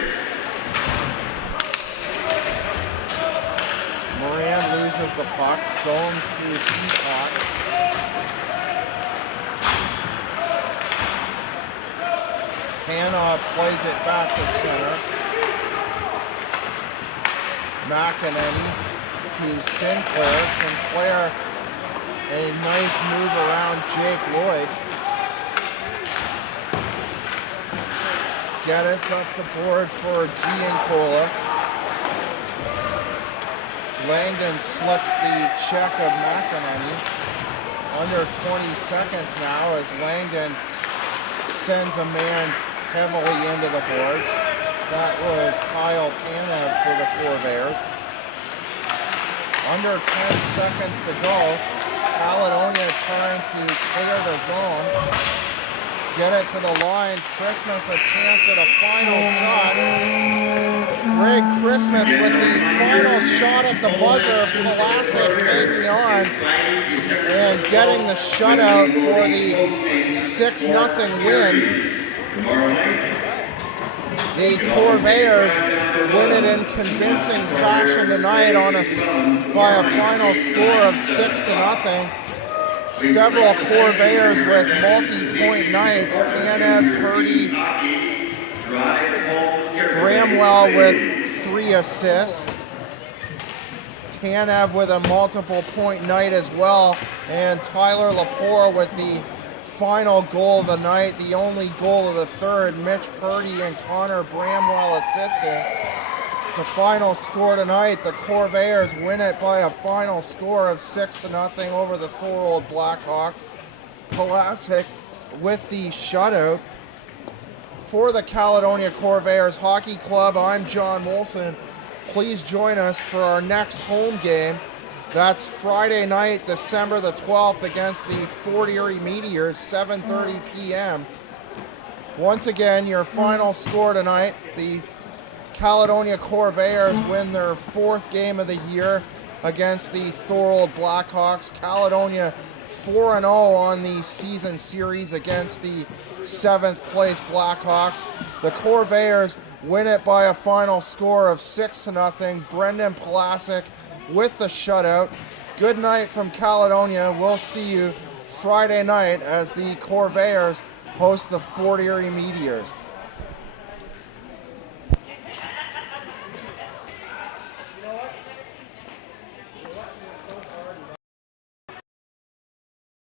Moran loses the puck. Gomes to Peacock. Panov plays it back to center. McEnany to Sinclair. Sinclair, a nice move around Jake Lloyd. Geddes up the board for Giancola. Langdon slips the check of McEnany. Under 20 seconds now as Langdon sends a man heavily into the boards. That was Kyle Tanev for the Corvairs. Under 10 seconds to go. Caledonia trying to clear the zone. Get it to the line. Christmas a chance at a final shot. Greg Christmas with the final shot at the buzzer. Pulasic hanging on and getting the shutout for the 6-0 win. The Corvairs win it in convincing fashion tonight by a final score of 6-0. Several Corvairs with multi-point nights. Tanev, Purdy, Bramwell with 3 assists. Tanev with a multiple point night as well. And Tyler Lepore with the final goal of the night, the only goal of the third. Mitch Purdy and Connor Bramwell assisted. The final score tonight, the Corvairs win it by a final score of 6-0 over the Thorold Blackhawks. Pulasic with the shutout. For the Caledonia Corvairs Hockey Club, I'm John Molson. Please join us for our next home game. That's Friday night, December the 12th against the Fort Erie Meteors, 7:30 p.m. Once again, your final score tonight, the Caledonia Corvairs win their 4th game of the year against the Thorold Blackhawks. Caledonia 4-0 on the season series against the 7th place Blackhawks. The Corvairs win it by a final score of 6-0. Brendan Pulasic with the shutout. Good night from Caledonia. We'll see you Friday night as the Corvairs host the Fort Erie Meteors.